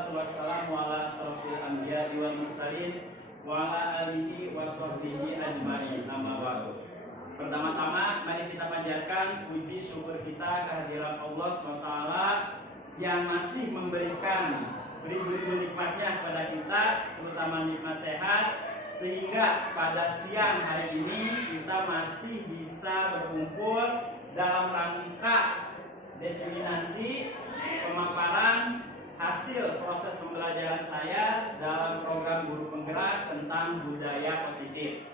wassalatu wassalamu ala asrofil anbiya'i wal mursalin wa ala alihi wa sahbihi ajma'in, amma ba'du. Pertama-tama mari kita panjatkan puji syukur kita kehadiran Allah SWT yang masih memberikan beribu-ribu nikmatnya kepada kita, terutama nikmat sehat, sehingga pada siang hari ini kita masih bisa berkumpul dalam rangka diseminasi pemaparan hasil proses pembelajaran saya dalam program Guru Penggerak tentang budaya positif.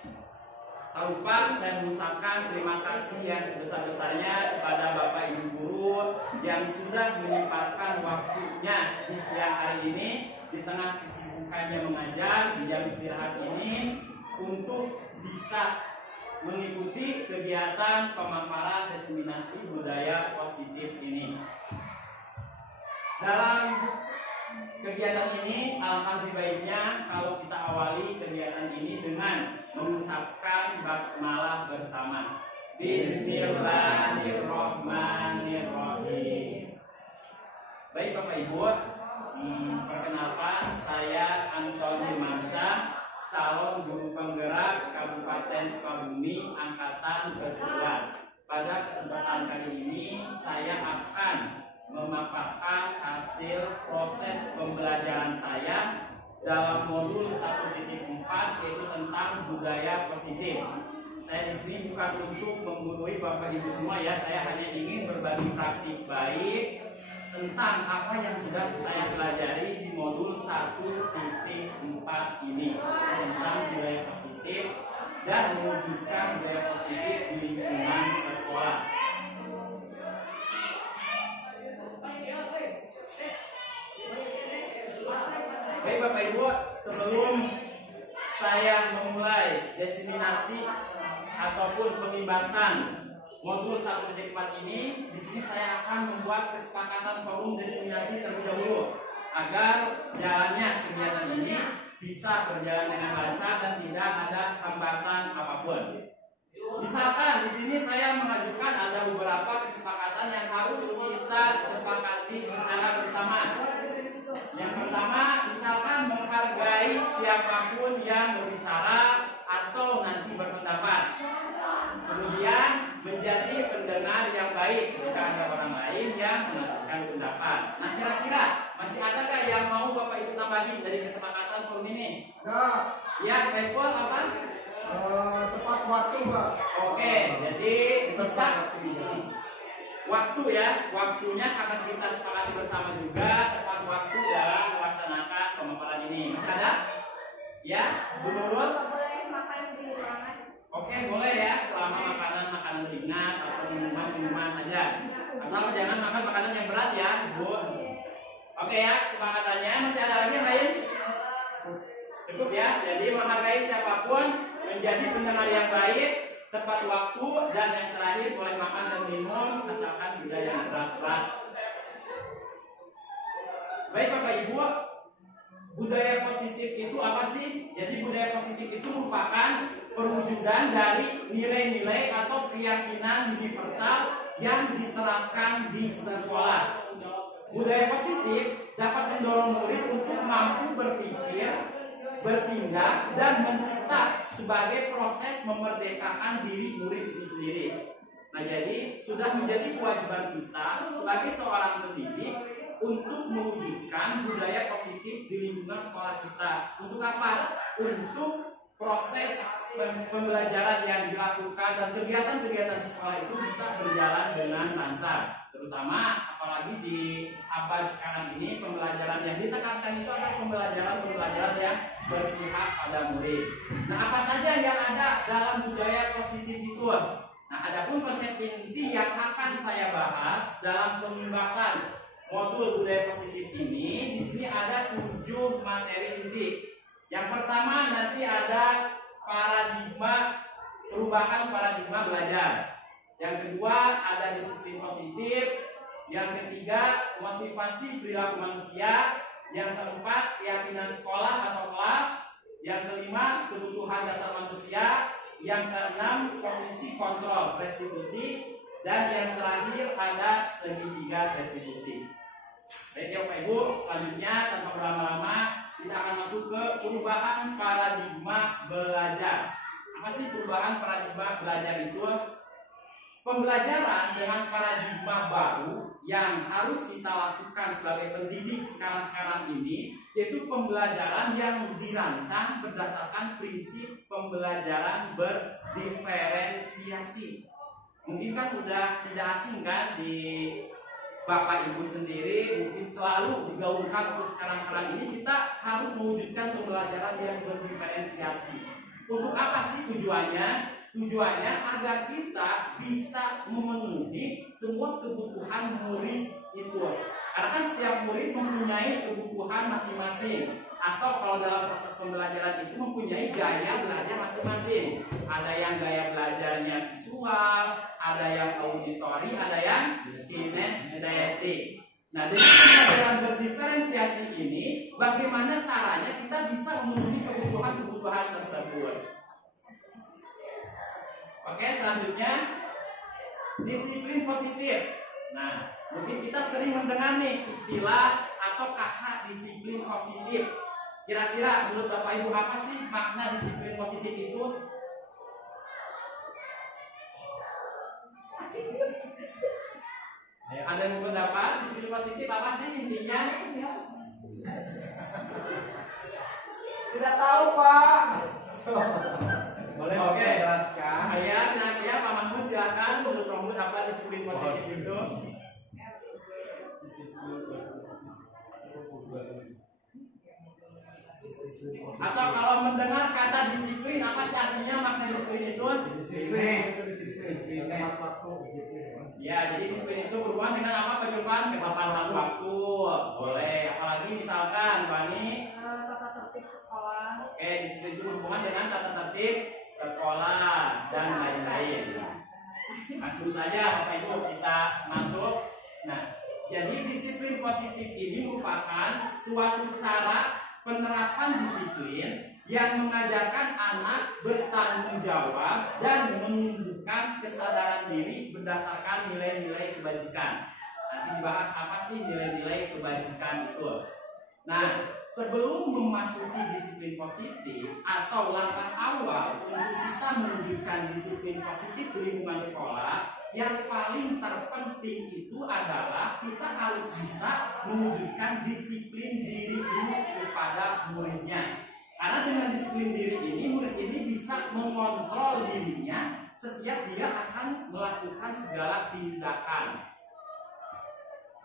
Tak lupa saya mengucapkan terima kasih yang sebesar-besarnya kepada Bapak Ibu Guru yang sudah menyempatkan waktunya di siang hari ini di tengah kesibukannya mengajar di jam istirahat ini untuk bisa mengikuti kegiatan pemaparan diseminasi budaya positif ini. Dalam kegiatan ini, alangkah lebih baiknya kalau kita awali kegiatan ini dengan mengucapkan basmalah bersama. Bismillahirrahmanirrahim. Baik Bapak Ibu, perkenalkan saya Antoni Mansha, calon guru penggerak Kabupaten Sukabumi angkatan ke-11. Pada kesempatan kali ini saya akan memaparkan hasil proses pembelajaran saya dalam modul 1.4 yaitu tentang budaya positif. Saya di sini bukan untuk menggurui Bapak Ibu semua ya, saya hanya ingin berbagi praktik baik tentang apa yang sudah saya pelajari di modul 1.4 ini tentang budaya positif dan mewujudkan budaya positif di lingkungan sekolah. Baik Bapak Ibu, sebelum saya memulai diseminasi ataupun pembebasan modul 1.4 ini, di sini saya akan membuat kesepakatan forum diseminasi terlebih dahulu agar jalannya kegiatan ini bisa berjalan dengan lancar dan tidak ada hambatan apapun. Misalkan di sini saya mengajukan ada beberapa kesepakatan yang harus kita sepakati secara bersama. Yang pertama, misalkan menghargai siapapun yang berbicara atau nanti berpendapat. Kemudian menjadi pendengar yang baik jika ada orang lain yang mengajukan pendapat. Nah, kira-kira masih ada nggak yang mau Bapak Ibu tambahin dari kesepakatan forum ini? Nah, ya, Pak Ibu apa? Tepat waktu, Pak. Oke, jadi bisa waktu ya, waktunya akan kita sepakati bersama juga tepat waktu dalam melaksanakan pemaparan ini. Masih ada? Ya, Bu Nurul? Boleh makan di ruangan? Oke, boleh ya, selama makanan ringan atau minuman aja. Asal jangan makan makanan yang berat ya, Bu. Oke ya, kesepakatannya. Masih ada lagi yang lain? Cukup ya, jadi menghargai siapapun, menjadi pendengar yang baik, tepat waktu, dan yang terakhir boleh makan dan minum asalkan tidak yang berat-berat. Baik Bapak Ibu, budaya positif itu apa sih? Jadi budaya positif itu merupakan perwujudan dari nilai-nilai atau keyakinan universal yang diterapkan di sekolah. Budaya positif dapat mendorong murid untuk mampu berpikir, bertindak, dan mencipta sebagai proses memerdekakan diri murid itu sendiri. Nah, jadi sudah menjadi kewajiban kita sebagai seorang pendidik untuk mewujudkan budaya positif di lingkungan sekolah kita. Untuk apa? Untuk proses pembelajaran yang dilakukan dan kegiatan-kegiatan di sekolah itu bisa berjalan dengan lancar. Terutama apalagi di abad sekarang ini, pembelajaran yang ditekankan itu adalah pembelajaran yang berpihak pada murid. Nah, apa saja yang ada dalam budaya positif itu? Nah, adapun konsep inti yang akan saya bahas dalam pembahasan modul budaya positif ini, di sini ada 7 materi inti. Yang pertama nanti ada perubahan paradigma belajar. Yang kedua ada disiplin positif. Yang ketiga motivasi perilaku manusia. Yang keempat keyakinan sekolah atau kelas. Yang kelima kebutuhan dasar manusia. Yang keenam posisi kontrol restitusi. Dan yang terakhir ada segitiga restitusi. Baik ya Bapak Ibu, selanjutnya tanpa berlama-lama kita akan masuk ke perubahan paradigma belajar. Apa sih perubahan paradigma belajar itu? Pembelajaran dengan paradigma baru yang harus kita lakukan sebagai pendidik sekarang ini, yaitu pembelajaran yang dirancang berdasarkan prinsip pembelajaran berdiferensiasi. Mungkin kan udah tidak asing kan di Bapak Ibu sendiri, mungkin selalu digaungkan untuk sekarang ini kita harus mewujudkan pembelajaran yang berdiferensiasi. Untuk apa sih tujuannya? Tujuannya agar kita bisa memenuhi semua kebutuhan murid itu. Karena kan setiap murid mempunyai kebutuhan masing-masing. Atau kalau dalam proses pembelajaran itu mempunyai gaya belajar masing-masing. Ada yang gaya belajarnya visual, ada yang auditori, ada yang kinestetik. Nah, dengan pembelajaran berdiferensiasi ini, bagaimana caranya kita bisa memenuhi kebutuhan-kebutuhan tersebut? Oke, selanjutnya disiplin positif. Nah, mungkin kita sering mendengar nih istilah atau kata disiplin positif. Kira-kira menurut Bapak Ibu apa sih makna disiplin positif itu? Ada yang berpendapat disiplin positif apa sih intinya? Tidak tahu, Pak. Boleh, oke. Jelaskan. Ya, kira-kira Pak Mahmud silakan menurut Pak Mahmud apa disiplin positif itu? Atau kalau mendengar kata disiplin, apa sih artinya makna disiplin itu? Disiplin. Ya, jadi disiplin itu berhubungan dengan apa Pak Julpan? Ketepatan waktu. Boleh. Apalagi misalkan Bani Tata tertib sekolah. Oke, disiplin itu berhubungan dengan tata tertib sekolah dan lain-lain. Langsung saja Bapak Ibu kita masuk. Nah, jadi disiplin positif ini merupakan suatu cara penerapan disiplin yang mengajarkan anak bertanggung jawab dan menumbuhkan kesadaran diri berdasarkan nilai-nilai kebajikan. Nanti dibahas apa sih nilai-nilai kebajikan itu. Nah, sebelum memasuki disiplin positif atau langkah awal untuk bisa menunjukkan disiplin positif di lingkungan sekolah, yang paling terpenting itu adalah kita harus bisa mewujudkan disiplin diri ini kepada muridnya. Karena dengan disiplin diri ini, murid ini bisa mengontrol dirinya setiap dia akan melakukan segala tindakan.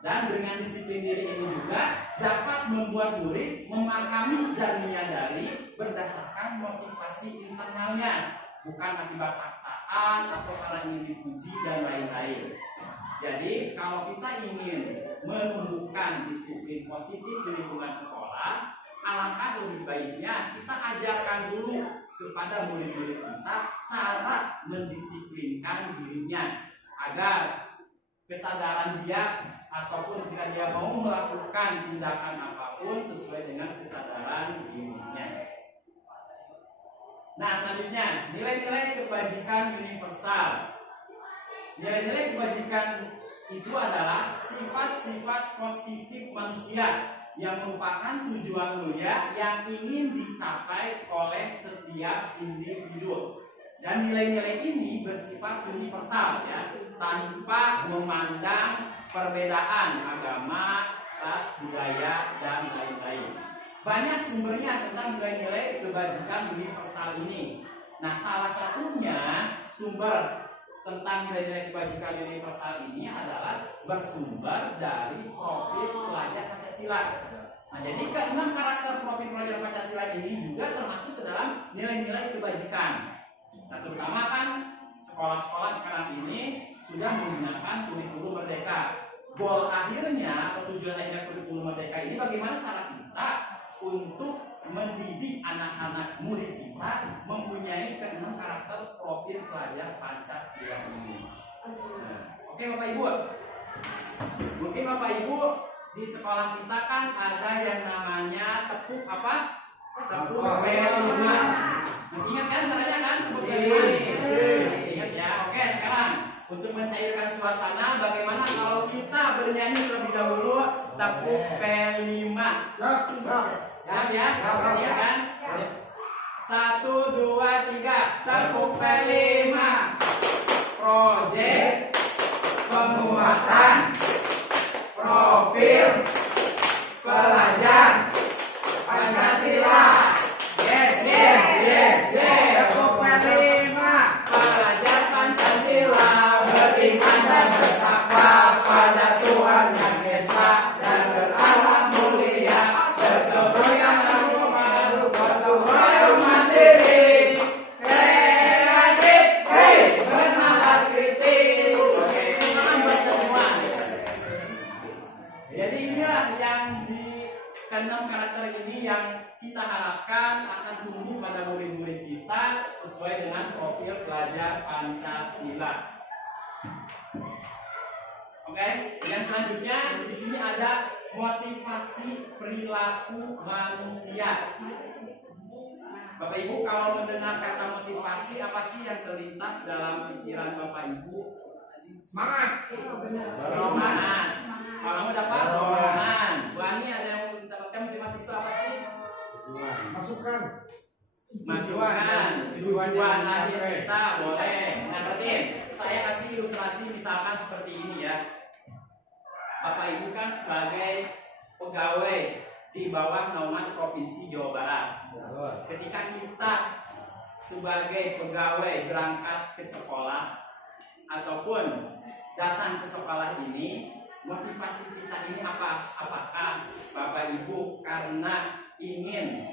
Dan dengan disiplin diri ini juga dapat membuat murid memahami dan menyadari berdasarkan motivasi internalnya, bukan akibat paksaan atau karena ingin dipuji dan lain-lain. Jadi kalau kita ingin menumbuhkan disiplin positif di lingkungan sekolah, alangkah lebih baiknya kita ajarkan dulu kepada murid-murid kita cara mendisiplinkan dirinya agar kesadaran dia ataupun ketika dia mau melakukan tindakan apapun sesuai dengan kesadaran dirinya. Nah, selanjutnya nilai-nilai kebajikan universal. Nilai-nilai kebajikan itu adalah sifat-sifat positif manusia yang merupakan tujuan mulia yang ingin dicapai oleh setiap individu. Dan nilai-nilai ini bersifat universal ya, tanpa memandang perbedaan agama, ras, budaya, dan lain-lain. Banyak sumbernya tentang nilai-nilai kebajikan universal ini. Nah, salah satunya sumber tentang nilai-nilai kebajikan universal ini adalah bersumber dari profil pelajar Pancasila. Nah, jadi keenam karakter profil pelajar Pancasila ini juga termasuk ke dalam nilai-nilai kebajikan. Nah, terutama kan sekolah-sekolah sekarang ini sudah menggunakan kurikulum merdeka. Goal akhirnya atau tujuan akhirnya kurikulum merdeka ini bagaimana cara kita untuk mendidik anak-anak murid kita mempunyai keenam karakter profil pelajar Pancasila ini. Nah, oke Bapak Ibu. Mungkin Bapak Ibu di sekolah kita kan ada yang namanya tepuk apa? Tepuk P5. Masih ingat kan caranya kan? Tepuk P5. Masih ingat ya. Oke, sekarang Untuk mencairkan suasana, bagaimana kalau kita bernyanyi terlebih dahulu Tepuk P5. Siap ya? Siap kan? 1, 2, 3. Tepuk P5. Proyek penguatan profil pelajar Pancasila. Yes, yes, yes, yes. Tepuk P5. Pelajar Pancasila beriman dan bertakwa pada Tuhan Yang Esa dan berakhlak mulia, berkebudayaan baru, gotong royong mandiri, kreatif, bernalar kritis. Oke, buat semua. Jadi inilah yang di keenam karakter ini yang kita harapkan akan tumbuh pada murid-murid kita sesuai dengan profil pelajar Pancasila. Oke, yang selanjutnya di sini ada motivasi perilaku manusia. Bapak Ibu, kalau mendengar kata motivasi, apa sih yang terlintas dalam pikiran Bapak Ibu? Semangat. Dorongan. Kalau kamu dapat dorongan, Bu Ani ada yang mendapatkan motivasi itu apa sih? Masukan. Masukan, tujuan akhir kita boleh. Nah, berarti saya kasih ilustrasi misalkan seperti ini ya. Bapak Ibu kan sebagai pegawai di bawah naungan Provinsi Jawa Barat. Ketika kita sebagai pegawai berangkat ke sekolah ataupun datang ke sekolah ini, motivasi kita ini apa? Apakah Bapak Ibu karena ingin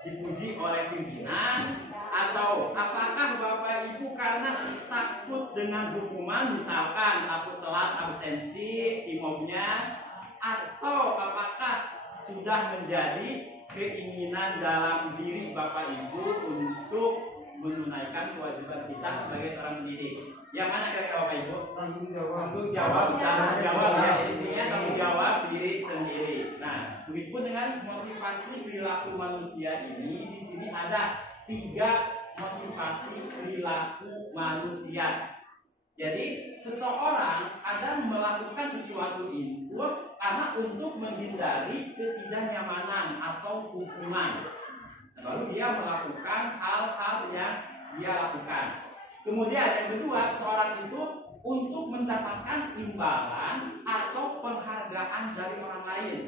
dipuji oleh pimpinan, atau apakah Bapak Ibu karena takut dengan hukuman, misalkan takut telat absensi imobnya, atau apakah sudah menjadi keinginan dalam diri Bapak Ibu untuk menunaikan kewajiban kita sebagai seorang pendidik? Yang mana kira-kira Bapak Ibu? Tanggung jawab. Tanggung jawab ya, intinya tanggung jawab diri sendiri. Nah, begitu dengan motivasi perilaku manusia ini, di sini ada 3 motivasi perilaku manusia. Jadi seseorang kadang melakukan sesuatu itu karena untuk menghindari ketidaknyamanan atau hukuman. Lalu dia melakukan hal-hal yang dia lakukan. Kemudian yang kedua, seorang itu untuk mendapatkan imbalan atau penghargaan dari orang lain.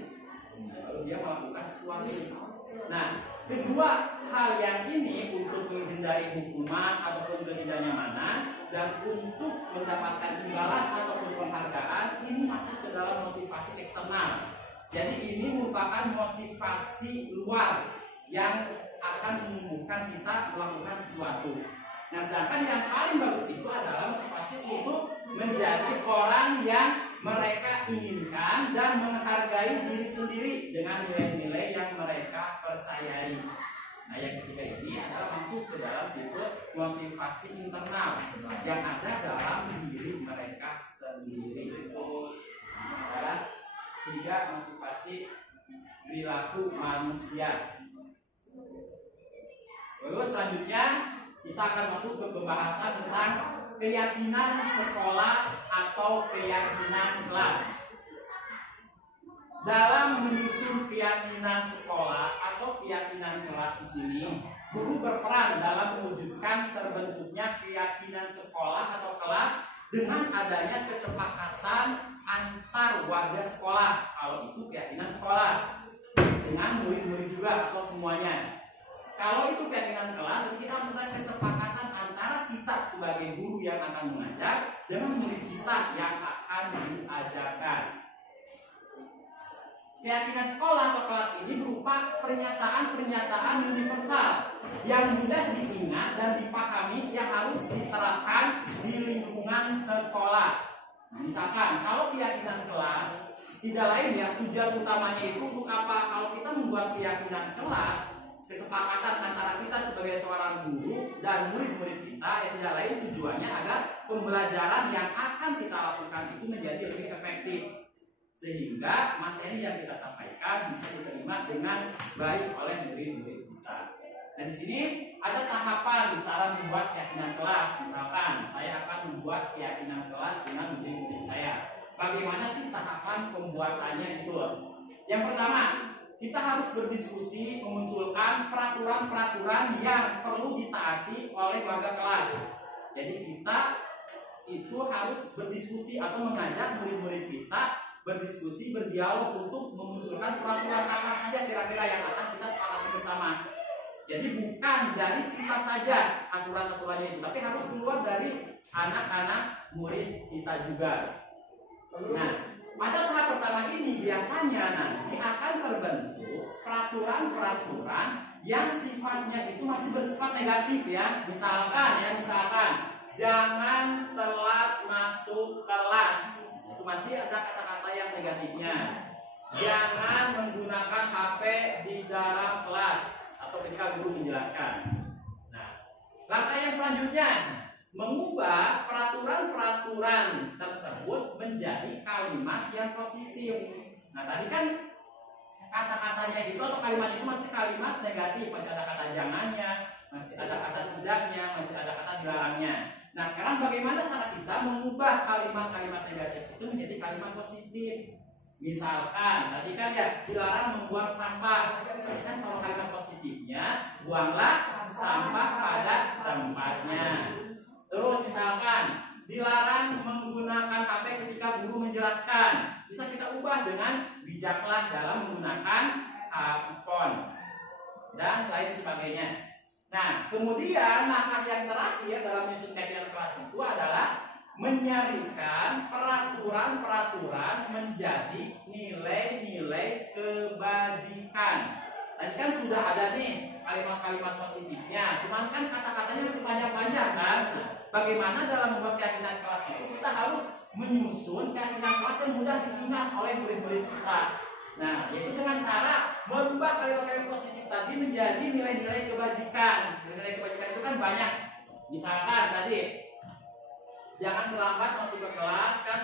Lalu dia melakukan sesuatu. Nah, kedua hal yang ini untuk menghindari hukuman ataupun ketidaknyamanan dan untuk mendapatkan imbalan ataupun penghargaan ini masuk ke dalam motivasi eksternal. Jadi ini merupakan motivasi luar yang akan menumbuhkan kita melakukan sesuatu. Nah, sedangkan yang paling bagus itu adalah motivasi untuk menjadi orang yang mereka inginkan dan menghargai diri sendiri dengan nilai-nilai yang mereka percayai. Nah, yang ketiga ini adalah masuk ke dalam tipe motivasi internal yang ada dalam diri mereka sendiri. Adalah 3 motivasi perilaku manusia. Lalu selanjutnya kita akan masuk ke pembahasan tentang keyakinan sekolah atau keyakinan kelas. Dalam menyusun keyakinan sekolah atau keyakinan kelas di sini, guru berperan dalam mewujudkan terbentuknya keyakinan sekolah atau kelas dengan adanya kesepakatan antar warga sekolah. Kalau itu keyakinan sekolah dengan murid-murid juga atau semuanya. Kalau itu keyakinan kelas, kita harus kesepakatan antara kita sebagai guru yang akan mengajar dengan murid kita yang akan diajarkan. Keyakinan sekolah atau kelas ini berupa pernyataan-pernyataan universal yang mudah diingat dan dipahami yang harus diterapkan di lingkungan sekolah. Misalkan, kalau keyakinan kelas tidak lain ya, tujuan utamanya itu untuk apa? Kalau kita membuat keyakinan kelas, kesepakatan antara kita sebagai seorang guru dan murid-murid kita yang tidak lain tujuannya agar pembelajaran yang akan kita lakukan itu menjadi lebih efektif sehingga materi yang kita sampaikan bisa diterima dengan baik oleh murid-murid kita. Nah, di sini ada tahapan cara membuat keyakinan kelas. Misalkan saya akan membuat keyakinan kelas dengan murid-murid saya. Bagaimana sih tahapan pembuatannya itu? Yang pertama, kita harus berdiskusi memunculkan peraturan-peraturan yang perlu ditaati oleh warga kelas. Jadi kita itu harus berdiskusi atau mengajak murid-murid kita berdiskusi, berdialog untuk memunculkan peraturan apa saja kira-kira yang akan kita sepakati bersama. Jadi bukan dari kita saja aturan-aturannya itu, tapi harus keluar dari anak-anak murid kita juga. Nah, pada tahap pertama ini biasanya nanti akan terbentuk peraturan-peraturan yang sifatnya itu masih bersifat negatif ya. Misalkan jangan telat masuk kelas. Itu masih ada kata-kata yang negatifnya. Jangan menggunakan HP di dalam kelas atau ketika guru menjelaskan. Nah, langkah yang selanjutnya mengubah peraturan-peraturan tersebut menjadi kalimat yang positif. Nah, tadi kan kata-katanya itu atau kalimat itu masih kalimat negatif, masih ada kata jangannya, masih ada kata tidaknya, masih ada kata dilarangnya. Nah, sekarang bagaimana cara kita mengubah kalimat-kalimat negatif itu menjadi kalimat positif? Misalkan tadi kan ya dilarang membuang sampah. Tadi kan kalau kalimat positifnya buanglah sampah pada tempatnya. Terus misalkan dilarang menggunakan HP ketika guru menjelaskan. Bisa kita ubah dengan bijaklah dalam menggunakan handphone dan lain sebagainya. Nah, kemudian langkah yang terakhir dalam menyusun keyakinan kelas itu adalah menyarikan peraturan-peraturan menjadi nilai-nilai kebajikan. Tadi kan sudah ada nih kalimat-kalimat positifnya, cuman kan kata-katanya masih panjang-panjang kan. Nah, bagaimana dalam membuat keyakinan kelas itu kita harus menyusun keyakinan kelas yang mudah diingat oleh murid-murid kita. Nah, yaitu dengan cara merubah kalimat-kalimat positif tadi menjadi nilai-nilai kebajikan. Nilai-nilai kebajikan itu kan banyak. Misalkan tadi jangan terlambat masuk ke kelas, kan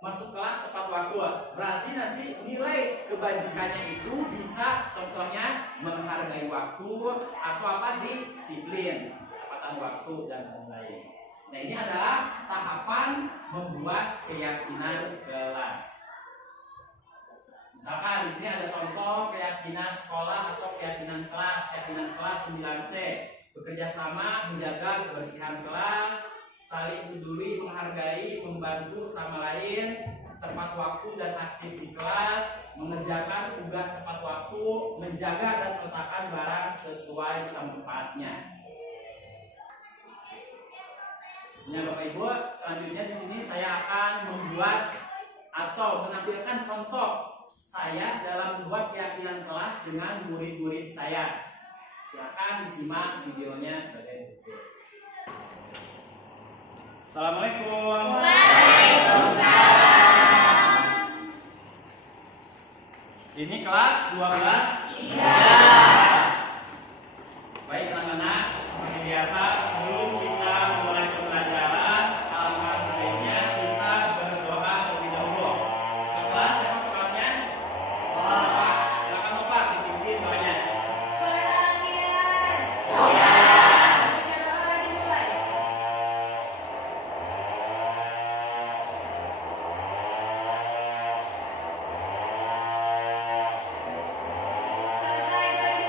masuk kelas tepat waktu. Berarti nanti nilai kebajikannya itu bisa contohnya menghargai waktu atau apa disiplin, ketepatan waktu dan lain-lain. Nah, ini adalah tahapan membuat keyakinan kelas. Misalkan di sini ada contoh keyakinan sekolah atau keyakinan kelas 9C. Bekerja sama menjaga kebersihan kelas, saling peduli, menghargai, membantu sama lain, tepat waktu dan aktif di kelas, mengerjakan tugas tepat waktu, menjaga dan meletakkan barang sesuai tempatnya. Ya Bapak Ibu, selanjutnya di sini saya akan membuat atau menampilkan contoh saya dalam membuat keyakinan kelas dengan murid-murid saya. Silakan disimak videonya sebagai berikut. Assalamualaikum. Waalaikumsalam. Ini kelas 12? Iya. Baik anak-anak, seperti biasa sebelum kita mulai pembelajaran, alangkah baiknya kita berdoa terlebih dahulu. Ke kelas, siapa ke kelasnya? Bapak, silakan Bapak dipimpin doanya. Selesai dari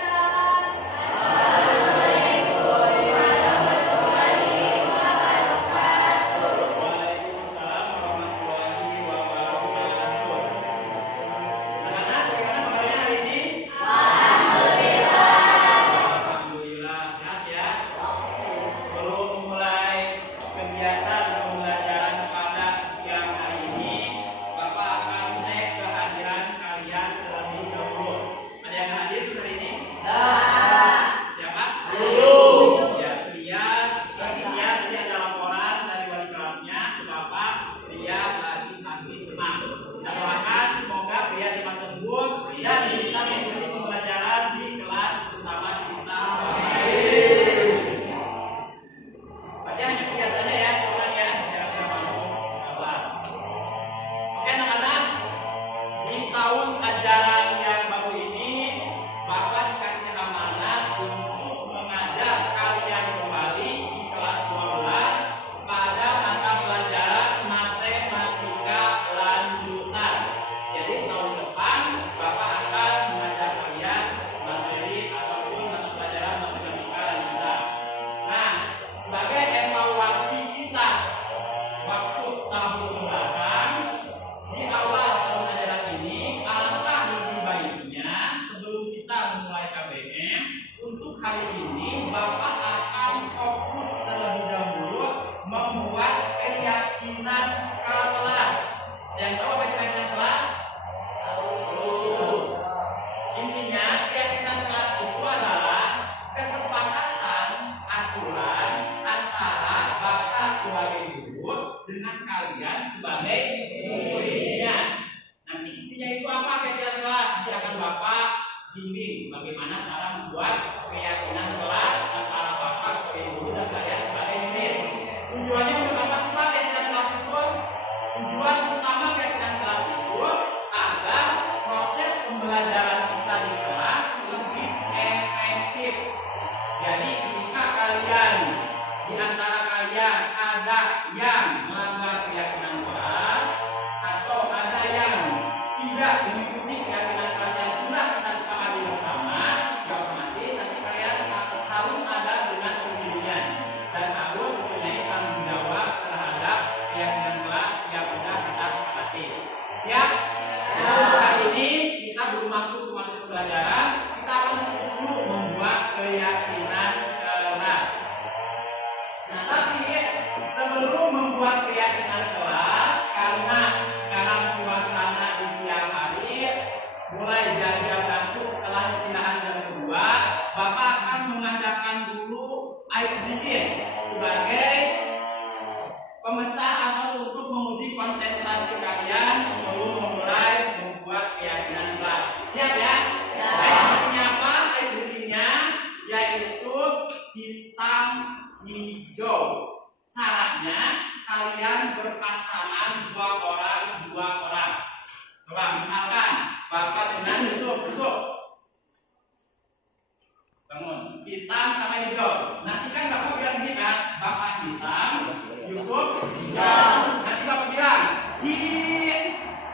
kali ini Bapak akan fokus terlebih dahulu membuat keyakinan kelas. Yang tahu apa keyakinan kelas? Intinya keyakinan kelas itu adalah kesepakatan aturan antara Bapak sebagai guru dengan kalian sebagai muridnya. Nanti isinya itu apa keyakinan kelas? Nanti akan Bapak bimbing bagaimana cara membuat keyakinan kelas antara Bapak sebagai guru dan kalian sebagai murid. Tujuannya untuk apa sih Pak keyakinan kelas itu? Tujuan utama keyakinan kelas itu agar proses pembelajaran kita di kelas lebih efektif. Jadi ketika kalian di antara kalian ada yang melanggar keyakinan kelas atau ada yang tidak mengikuti keyakinan kelas yang sudah kita sepakati bersama, ya otomatis nanti kalian harus sadar dengan sendirinya dan harus mempunyai tanggung jawab terhadap keyakinan kelas yang sudah kita sepakati. Siap? Kali ini kita belum masuk ke materi pelajaran, kita akan terus dulu membuat keyakinan kelas. Nah, tapi sebelum membuat keyakinan kelas, karena sekarang suasana di siang hari mulai jam-jam gantung setelah istirahat jam kedua, Bapak akan mengadakan dulu ice sedikit sebagai pemecah atau untuk menguji konsentrasi kalian sebelum memulai membuat keyakinan kelas. Siap ya? Ice-nya apa? Ice breaking-nya yaitu hitam hijau. Syaratnya kalian berpasangan dua orang. Coba misalkan Bapak dengan Yusuf. Bangun. Hitam sama hijau. Nanti kan Bapak bilang gini kan, Bapak hitam, Yusuf hijau. Nanti Bapak bilang,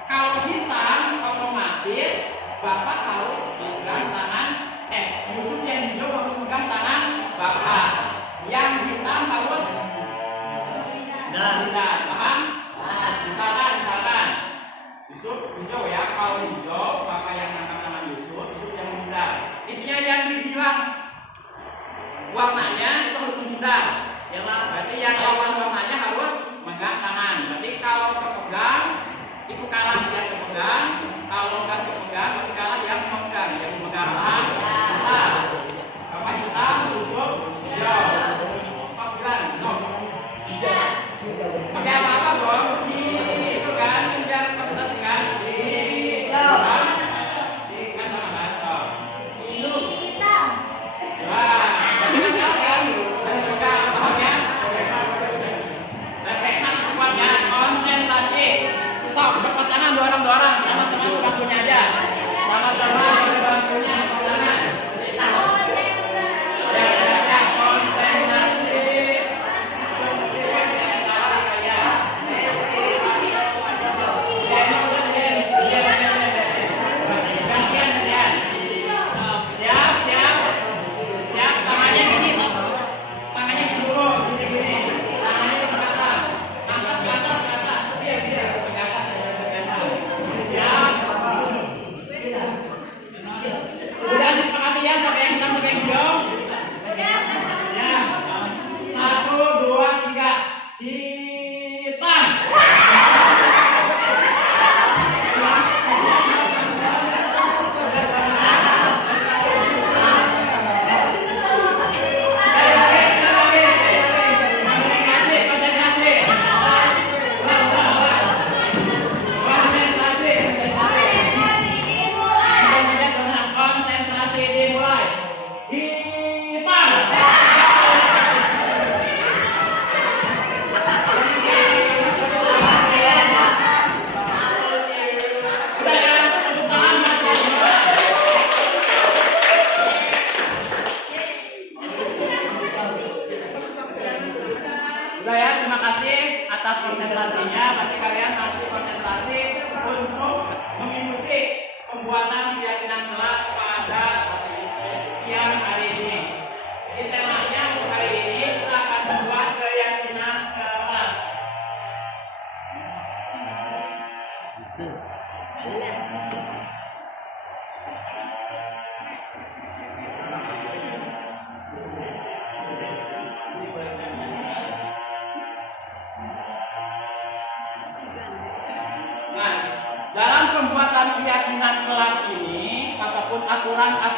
kalau hitam otomatis Bapak harus pegang tangan, Yusuf yang hijau harus pegang tangan Bapak. Yang hitam harus dan paham? Misalkan Yusuf hijau ya, kalau hijau Bapak yang angkat tangan Yusuf yang menghindar. Intinya yang dibilang warnanya itu harus menghindar. Ya lah, berarti yang lawan warnanya harus megang tangan. Berarti kalau kepegang itu kalah dia kepegang, kalau enggak kepegang berarti kalah dia memegang. Yang memegang bisa. Bapak hitam, Yusuf hijau. Bapak bilang, no. Pakai apa-apa dong? Itu kan biar presentasi kan? Kan sama kan? Hitam. Wah, bagaimana kan? Suka paham ya? Refleksi kuatnya, konsentrasi. So, berpasangan dua orang sama teman sebangkunya aja. Sama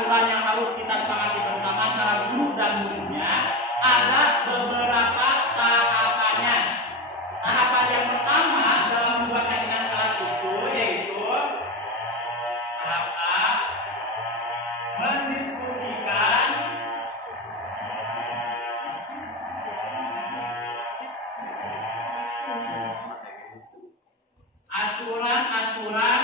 aturan yang harus kita sepakati bersama antara guru dan muridnya, ada beberapa tahapannya. Tahapan yang pertama dalam membuat jaringan kelas itu yaitu tahap mendiskusikan aturan-aturan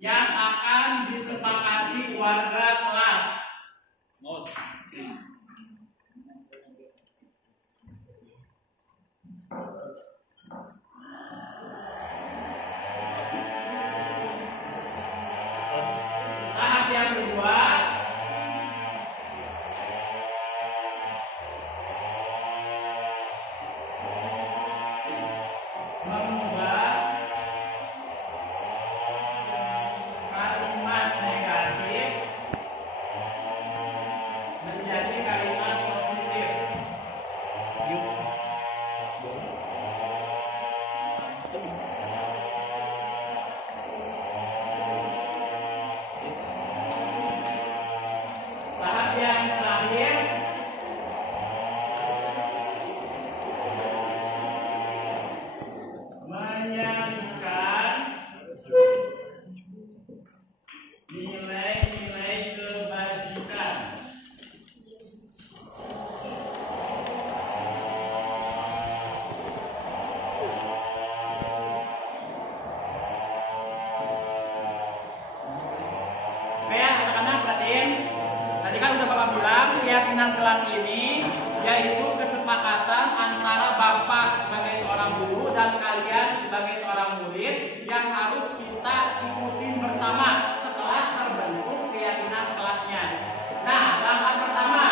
yang akan disepakati warga kelas. Tahap yang kedua, mengubah kalimat negatif menjadi kalimat positif. Tahap yang terakhir, menyanyikan nilai-nilai kebajikan. Oke ya, anak-anak perhatiin. Tadi kan udah Bapak bilang keyakinan kelas ini yaitu kesepakatan antara Bapak sebagai seorang guru dan kalian sebagai seorang murid yang harus kita ikutin bersama setelah terbentuk keyakinan kelasnya. Nah, langkah pertama,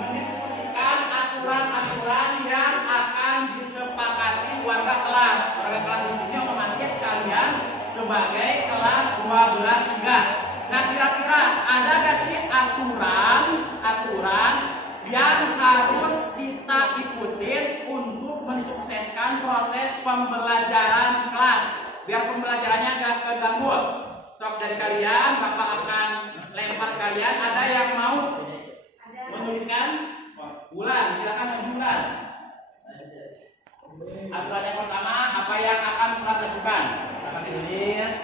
mendiskusikan aturan-aturan yang akan disepakati warga kelas. Warga kelas di sini otomatis kalian sebagai kelas 12-3. Nah, kira-kira ada gak sih aturan yang harus kita ikutin untuk mensukseskan proses pembelajaran kelas biar pembelajarannya gak keganggu? Sok dari kalian, Bapak akan lempar kalian. Ada yang mau menuliskan? Bulan, silakan menunjukkan. Aturan yang pertama, apa yang akan kita lakukan? Silakan tulis.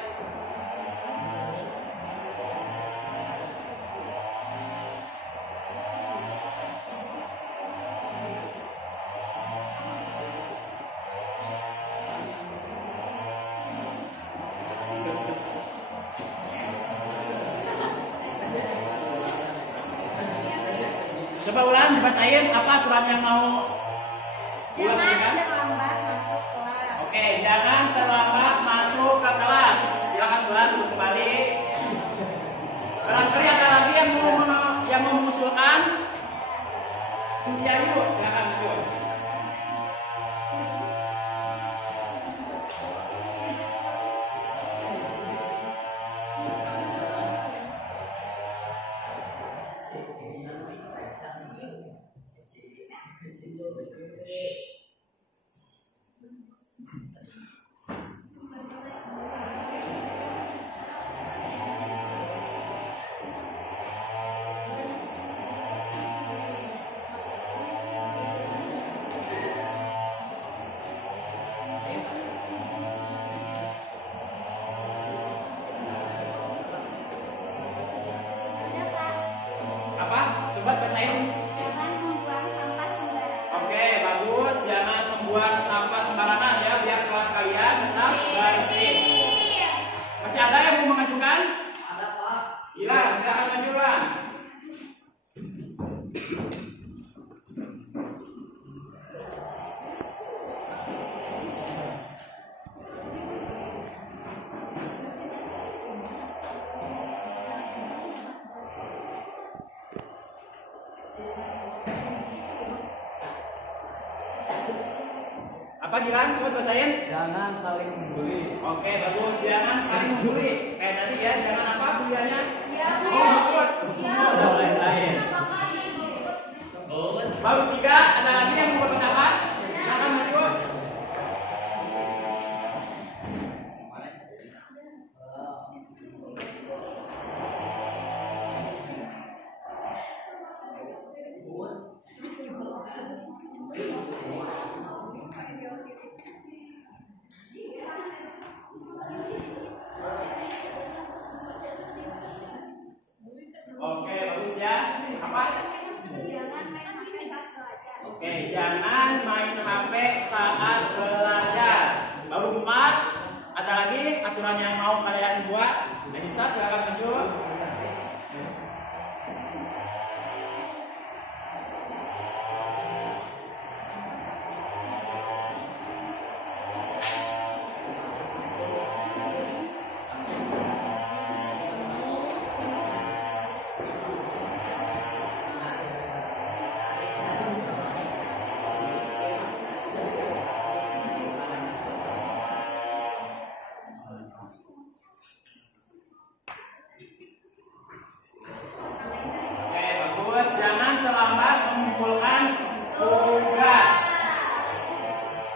Coba ulang, dibacain apa aturan yang mau Jangan ulang? terlambat masuk kelas. Oke, jangan terlambat masuk ke kelas. Silakan ulang kembali. Barangkali ada lagi yang mau mengusulkan. Sudiayu, silakan yuk. Ada Pak. Apa? Coba bacain. Jangan membuang sampah sembarangan. Oke, bagus. Jangan membuang sampah sembarangan ya, biar kelas kalian tetap bersih. Masih ada yang mau mengajukan? Ada Pak. Iya, silakan mengajukan. Apa Gilang? Coba bacain. Jangan saling membuli. Oke, bagus. Jangan saling bully. Kayak tadi ya, jangan apa buliannya? Ya, Oh, ikut. Semua udah lain-lain. Baru 3, ada lagi yang mau berpendapat? Silakan maju. Apa? Jangan main HP saat belajar. Oke, jangan main HP saat belajar. Baru 4. Ada lagi aturan yang mau kalian buat? Anissa, silakan maju.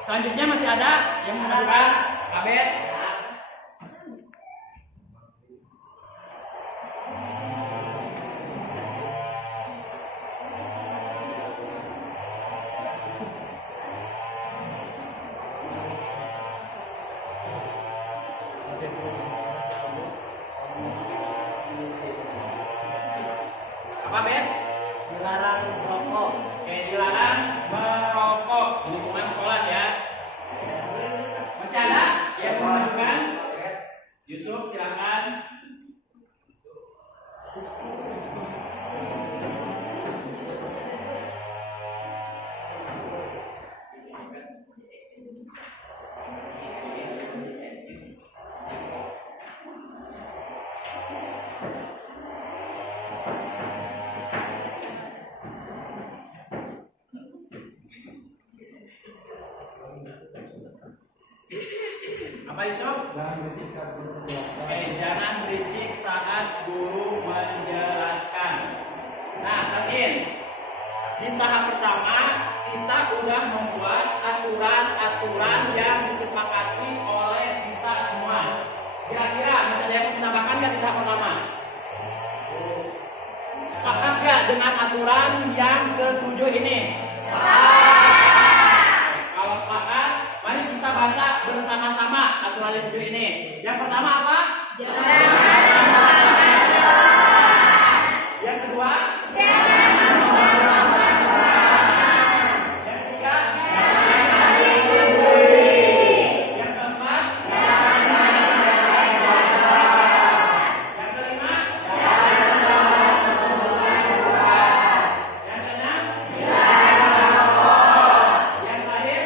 Selanjutnya masih ada yang mengajukan Kabet. Apa, Bet? Dilarang merokok. Oke, dilarang merokok di lingkungan sekolah ya. Masih ada yang mengajukan? Yusuf, silakan. Apa Yusuf? Oke, jangan berisik saat guru menjelaskan. Nah, Takin, di tahap pertama kita udah membuat aturan-aturan yang disepakati oleh kita semua. Kira-kira bisa ada yang menambahkan nggak di tahap pertama? Sepakat nggak dengan aturan yang ke-7 ini? Kalau sepakat, mari kita baca bersama-sama aturan yang ke-7 ini. Yang pertama apa? Yang kedua? Yang ketiga? Yang keempat? Yang kelima? Yang keenam? Yang terakhir?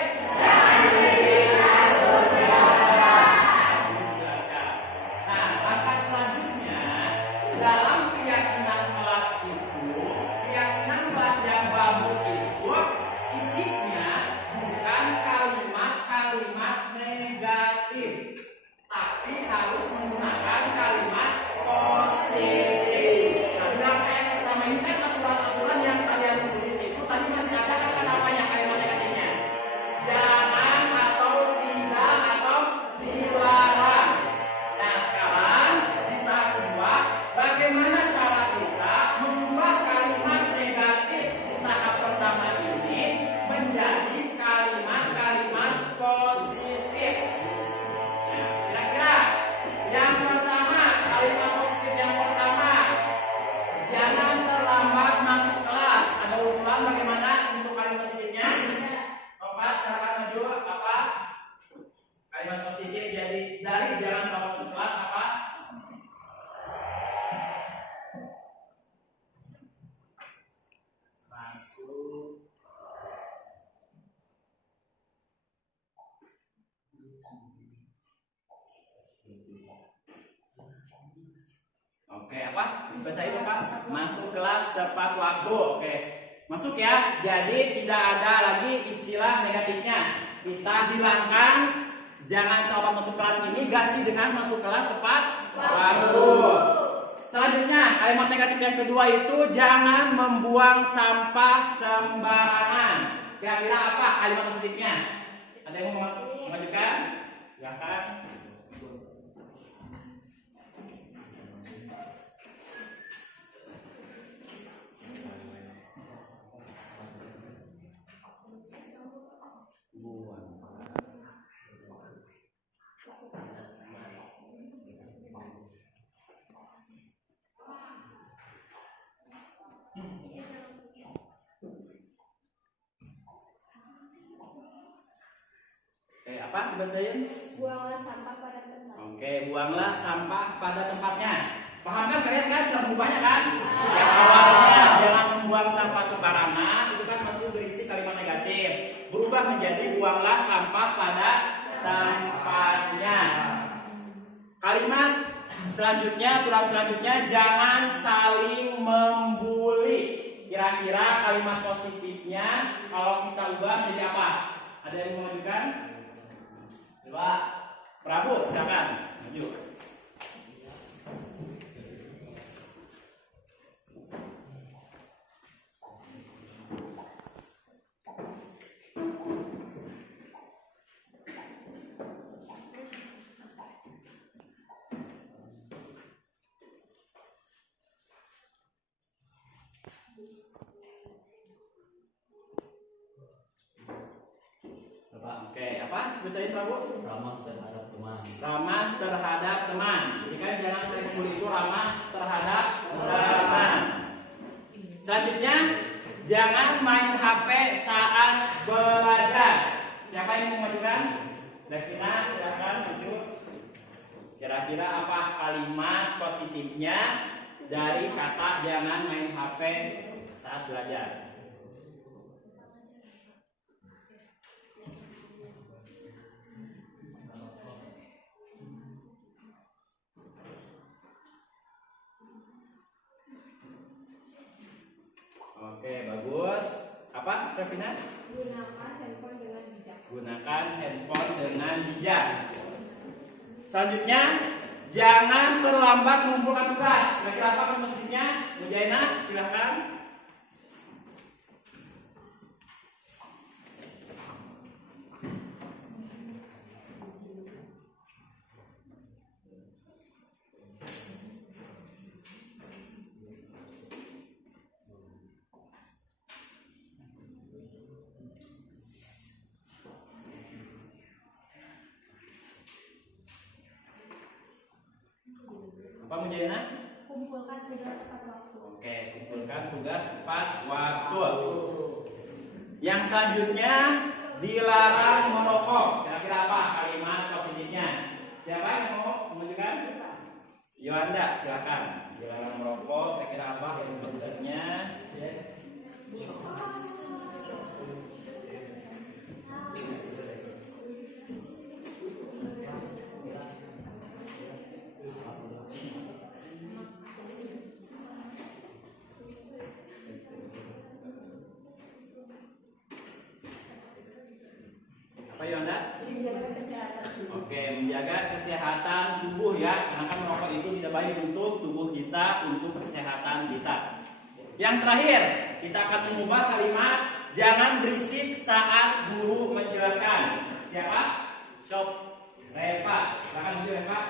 Nah, langkah selanjutnya dalam keyakinan kelas itu, keyakinan kelas yang bagus itu isinya bukan kalimat-kalimat negatif, tapi harus menggunakan kalimat positif. Nah, di langkah yang pertama ini kan aturan-aturan yang kalian tulis itu tadi masih ada kan kata-katanya kalimat negatifnya. Jangan atau tidak atau dilarang. Nah, sekarang di tahap kedua, bagaimana cara kita mengubah kalimat negatif di tahap pertama ini menjadi kalimat-kalimat positif. Nah, kira-kira yang pertama, kalimat positif yang pertama, jangan terlambat masuk kelas. Ada usulan bagaimana untuk kalimat positifnya? Nova, silakan maju. Apa? Kalimat positif jadi dari jangan terlambat masuk kelas apa? Masuk. Oke, apa? Baca itu Pak. Masuk kelas tepat waktu. Oke. Masuk ya. Jadi tidak ada lagi istilah negatifnya. Kita hilangkan jangan terlambat masuk kelas ini, ganti dengan masuk kelas tepat waktu. Selanjutnya, kalimat negatif yang kedua itu jangan membuang sampah sembarangan. Kira-kira apa kalimat positifnya? Ada yang mau mengajukan? Silakan. apa bacain? Buanglah sampah pada tempat. Oke, buanglah sampah pada tempatnya. Paham kan kalian kan cara berubahnya kan? Yang awalnya jangan membuang sampah sembarangan, itu kan masih berisi kalimat negatif. Berubah menjadi buanglah sampah pada tempatnya. Kalimat selanjutnya, aturan selanjutnya, jangan saling membuli. Kira-kira kalimat positifnya kalau kita ubah menjadi apa? Ada yang mau mengajukan? Coba, Prabu, silakan maju. Oke, apa? Bacain Prabu. Ramah terhadap teman. Ramah terhadap teman. Jadi kan jangan sering membuli itu ramah terhadap teman. Selanjutnya, jangan main HP saat belajar. Siapa yang mau majukan? Devina, silakan maju. Kira-kira apa kalimat positifnya dari kata jangan main HP saat belajar? Oke, bagus. Apa, Devina? Gunakan handphone dengan bijak. Gunakan handphone dengan bijak. Selanjutnya, jangan terlambat mengumpulkan tugas. Kira-kira apa kan mestinya? Mujaina, silahkan. Apa Mujaina? Kumpulkan tugas tepat waktu. Oke, kumpulkan tugas tepat waktu. Yang selanjutnya, dilarang merokok. Kira-kira apa kalimat positifnya? Siapa yang mau menunjukkan? Yohanda, silakan. Dilarang merokok. Kira-kira apa yang positifnya? Apa Yohanda? Menjaga kesehatan. Oke, menjaga kesehatan tubuh ya, karena kan merokok itu tidak baik untuk tubuh kita, untuk kesehatan kita. Yang terakhir, kita akan mengubah kalimat jangan berisik saat guru menjelaskan. Siapa? Sob. Reva. Silakan maju Reva.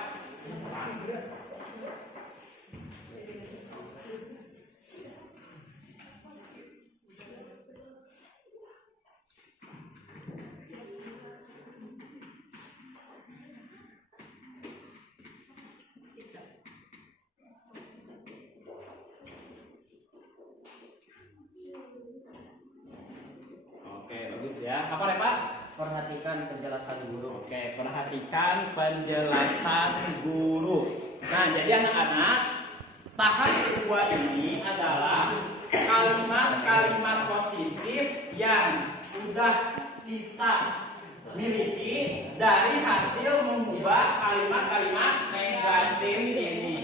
Oke, bagus ya. Apa Reva? Perhatikan penjelasan guru. Oke, perhatikan penjelasan guru. Nah, jadi anak-anak, tahap kedua ini adalah kalimat-kalimat positif yang sudah kita miliki dari hasil mengubah kalimat-kalimat negatif ini.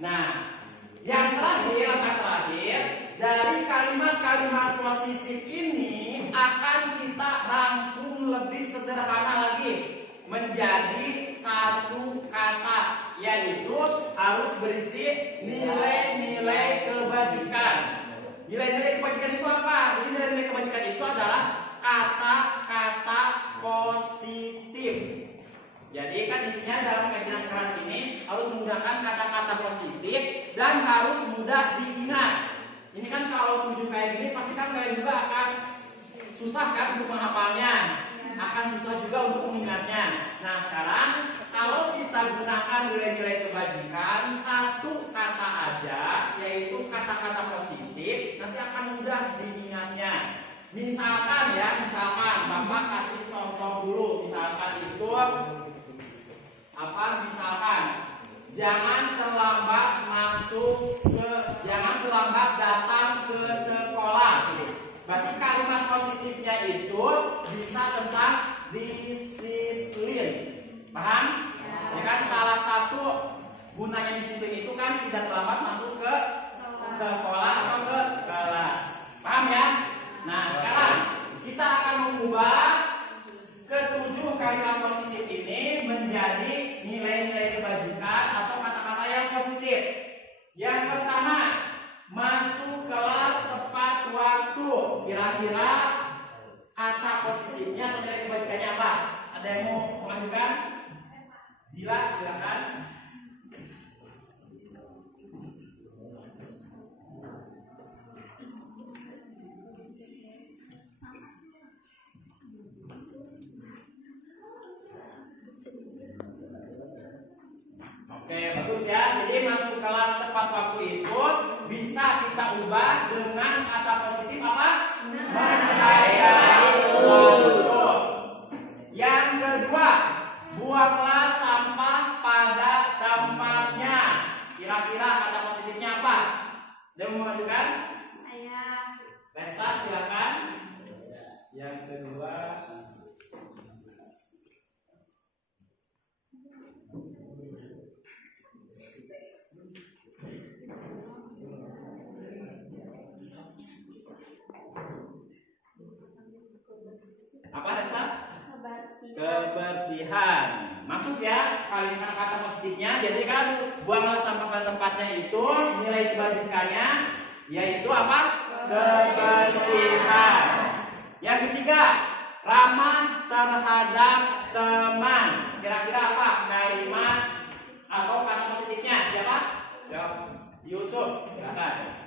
Nah, yang terakhir, langkah terakhir, dari kalimat-kalimat positif ini akan kita rangkum lebih sederhana lagi menjadi satu kata, yaitu harus berisi nilai-nilai kebajikan. Nilai-nilai kebajikan itu apa? Jadi nilai-nilai kebajikan itu adalah kata-kata positif. Jadi kan intinya dalam kajian keras ini harus menggunakan kata-kata positif dan harus mudah diingat. Ini kan kalau 7 kayak gini pasti kan kalian juga akan susah kan untuk menghafalnya, akan susah juga untuk mengingatnya. Nah sekarang kalau kita gunakan nilai-nilai kebajikan satu kata aja, yaitu kata-kata positif, nanti akan mudah diingatnya. Misalkan ya, misalkan Bapak kasih contoh dulu. Misalkan itu apa? Misalkan jangan terlambat jangan terlambat datang ke sekolah. Berarti kalimat positifnya itu bisa tentang disiplin. Paham? Ya kan salah satu gunanya disiplin itu kan tidak terlambat masuk ke sekolah atau ke kelas. Paham ya? Nah, sekarang kita akan mengubah ketujuh kalimat positif ini menjadi nilai-nilai kebajikan atau kata-kata yang positif. Yang pertama, masuk kelas tepat waktu. Kira-kira kata positifnya atau nilai kebajikannya apa? Ada yang mau mengajukan? Dila, silakan. Oke, bagus ya. Jadi masuk kelas tepat waktu itu bisa kita ubah dengan kata positif apa? Menghargai waktu. Yang kedua, buanglah sampah pada tempatnya. Kira-kira kata positifnya apa? Ada yang mau mengajukan? Ayah. Resta, silakan. Yang kedua, apa Resta? Kebersihan. Masuk ya kalimat kata positifnya. Jadi kan buanglah sampah pada tempatnya itu nilai kebajikannya yaitu apa? Kebersihan. Yang ketiga, ramah terhadap teman. Kira-kira apa kalimat atau kata positifnya? Siapa? Siapa? Yusuf, silakan.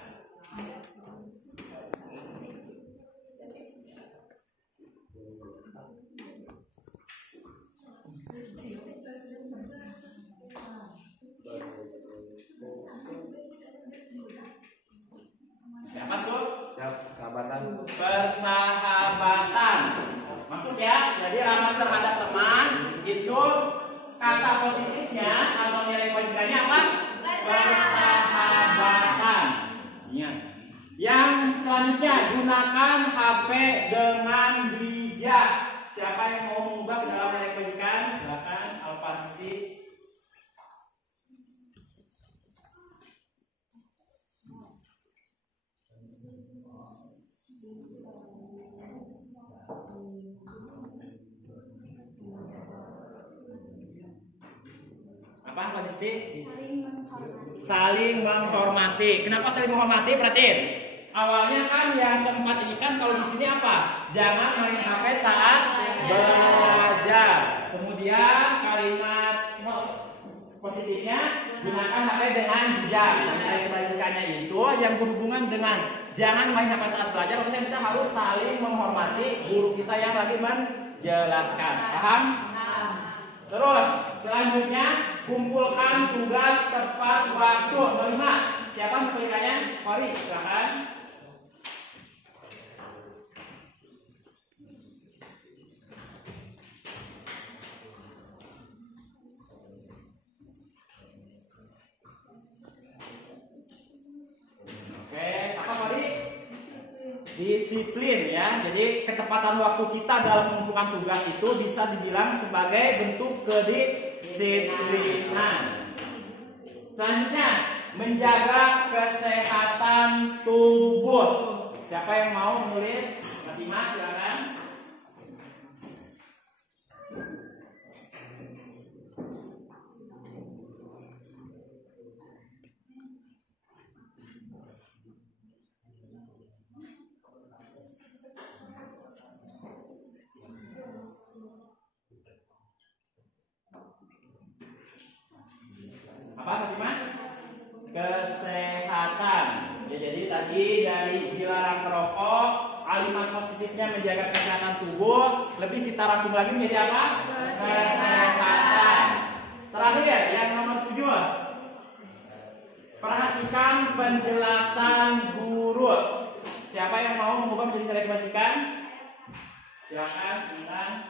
Ya, masuk. Sahabatan. Persahabatan. Masuk ya. Jadi ramah terhadap teman itu kata positifnya atau nilai kebajikannya apa? Persahabatan. Ingat. Yang selanjutnya, gunakan HP dengan bijak. Siapa yang mau mengubah ke dalam nilai kebajikan? Silakan Alfarsi. Apa Padisti? Saling menghormati. Kenapa saling menghormati? Perhatiin. Awalnya kan yang keempat ini kan kalau di sini apa? Jangan main HP saat belajar. Kemudian kalimat positifnya gunakan HP dengan bijak. Nilai kebajikannya itu yang berhubungan dengan jangan main HP saat belajar. Maksudnya kita harus saling menghormati guru kita yang lagi menjelaskan. Paham? Terus selanjutnya kumpulkan tugas tepat waktu. Kelima, siapa mengklikannya? Fari, silakan. Oke, apa Fari? Disiplin ya. Jadi ketepatan waktu kita dalam mengumpulkan tugas itu bisa dibilang sebagai bentuk kedisiplinan. Selanjutnya, menjaga kesehatan tubuh. Siapa yang mau menulis? Fatimah, silakan. Apa Fatimah? Kesehatan. Ya, jadi tadi dari dilarang merokok, kalimat positifnya menjaga kesehatan tubuh, lebih kita rangkum lagi menjadi apa? Kesehatan. Terakhir yang nomor 7. Perhatikan penjelasan guru. Siapa yang mau mengubah menjadi minta dari majikan? Silakan, silakan.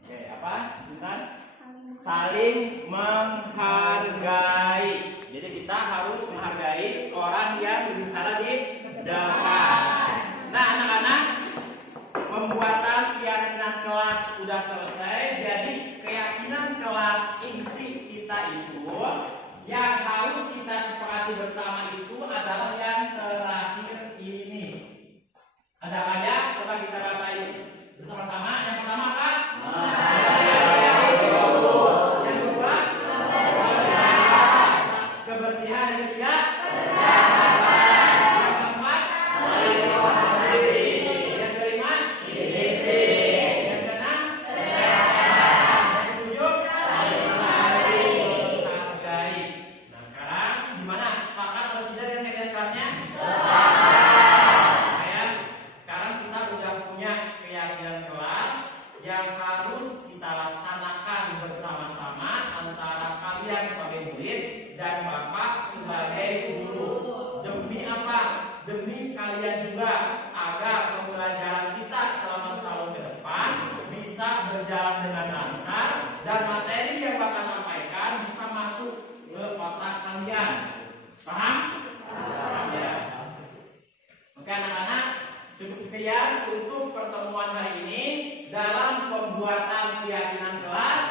Oke, apa? Bentar. Saling menghargai. Jadi kita harus menghargai orang yang berbicara di depan. Nah, anak-anak, pembuatan keyakinan kelas sudah selesai. Jadi keyakinan kelas inti kita itu yang harus kita sepakati bersama itu adalah yang terakhir ini. Ada apa ya? Coba kita bacain bersama-sama. Yang pertama apa? Yang kedua, kebersihan. Yang ketiga, yang keempat, yang kelima, yang keenam, yang ketujuh, saling menghargai. Nah, sekarang gimana? Sepakat atau tidak dengan kegiatan kelasnya? Sekarang kita sudah punya keyakinan kelas yang harus kita laksanakan bersama-sama antara kalian sebagai murid dan Bapak sebagai guru. Demi apa? Demi kalian juga, agar pembelajaran kita selama setahun ke depan bisa berjalan dengan lancar dan materi yang Bapak sampaikan bisa masuk ke otak kalian. Paham? Ya. Oke anak-anak, cukup sekian untuk pertemuan hari ini dalam pembuatan keyakinan kelas.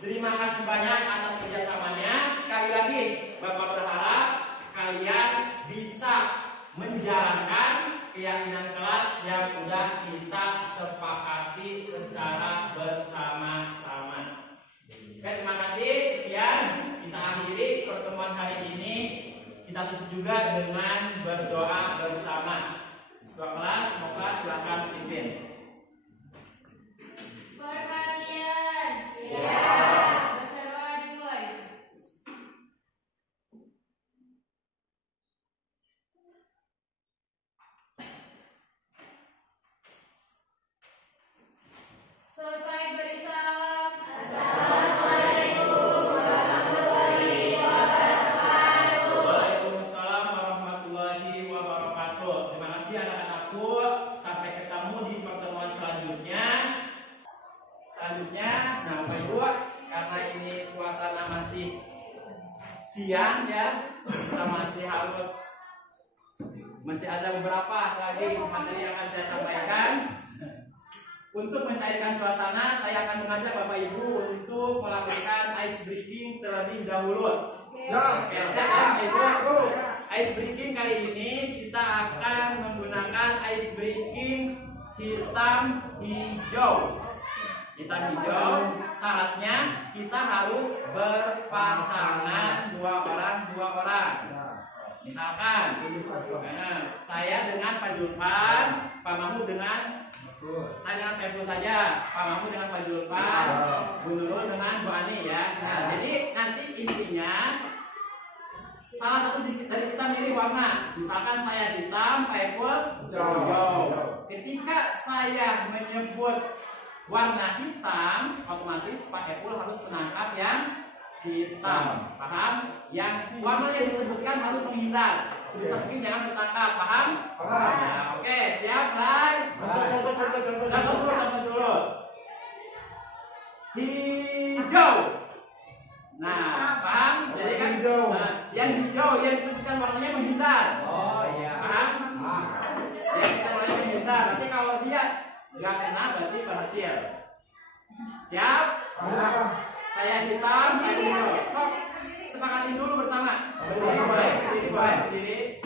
Terima kasih banyak atas kerjasamanya. Sekali lagi, Bapak berharap kalian bisa menjalankan keyakinan kelas yang sudah kita sepakati secara bersama-sama. Oke, terima kasih. Sekian, kita akhiri pertemuan hari ini. Kita tutup juga dengan berdoa bersama. Ketua kelas, semoga silakan pimpin. Perhatian. Siap. Baca doa dimulai. Selesai beri salam. Waalaikumsalam warahmatullahi wabarakatuh. Terima kasih anak-anakku. Sampai ketemu di pertemuan selanjutnya. Nah Bapak Ibu, karena ini suasana masih siang ya, kita masih ada beberapa lagi materi yang akan saya sampaikan. Untuk mencairkan suasana, saya akan mengajak Bapak Ibu untuk melakukan ice breaking terlebih dahulu. Oke, siap ya Bapak Ibu? Ice breaking kali ini kita akan menggunakan ice breaking hitam hijau. Hitam hijau, syaratnya kita harus berpasangan dua orang. Misalkan, saya dengan Pak Julpan, Pak Mahmud dengan saya dengan Pepul saja, Pak Mahmud dengan Pak Julpan, Bu Nurul dengan Bu Ani ya. Nah, jadi nanti intinya salah satu dari kita milih warna. Misalkan saya hitam, Pak Epul hijau. Ketika saya menyebut warna hitam, otomatis Pak Epul harus menangkap yang hitam. Paham? Yang warna yang disebutkan harus menghindar. Sebisa mungkin jangan tertangkap. Paham? Nah, oke, siap, Rai? Contoh dulu. Hijau. Nah, paham? Jadi kan yang hijau yang disebutkan warnanya menghindar. Oh iya. Paham? Yang disebutkan warnanya menghindar. Nanti kalau dia nggak kena berarti berhasil. Siap? Saya hitam, saya hijau. Kok sepakatin dulu bersama. Berdiri boleh, berdiri.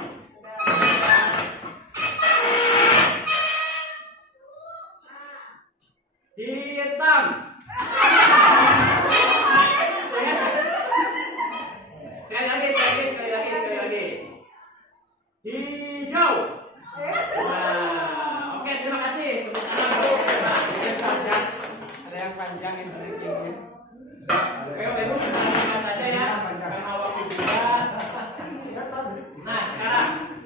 Hitam. Sekali lagi. Hijau. Nah, oke, terima kasih. Ada yang panjang yang breakingnya. Oke, Bapak Ibu, kita saja ya. Karena waktu juga. Nah, sekarang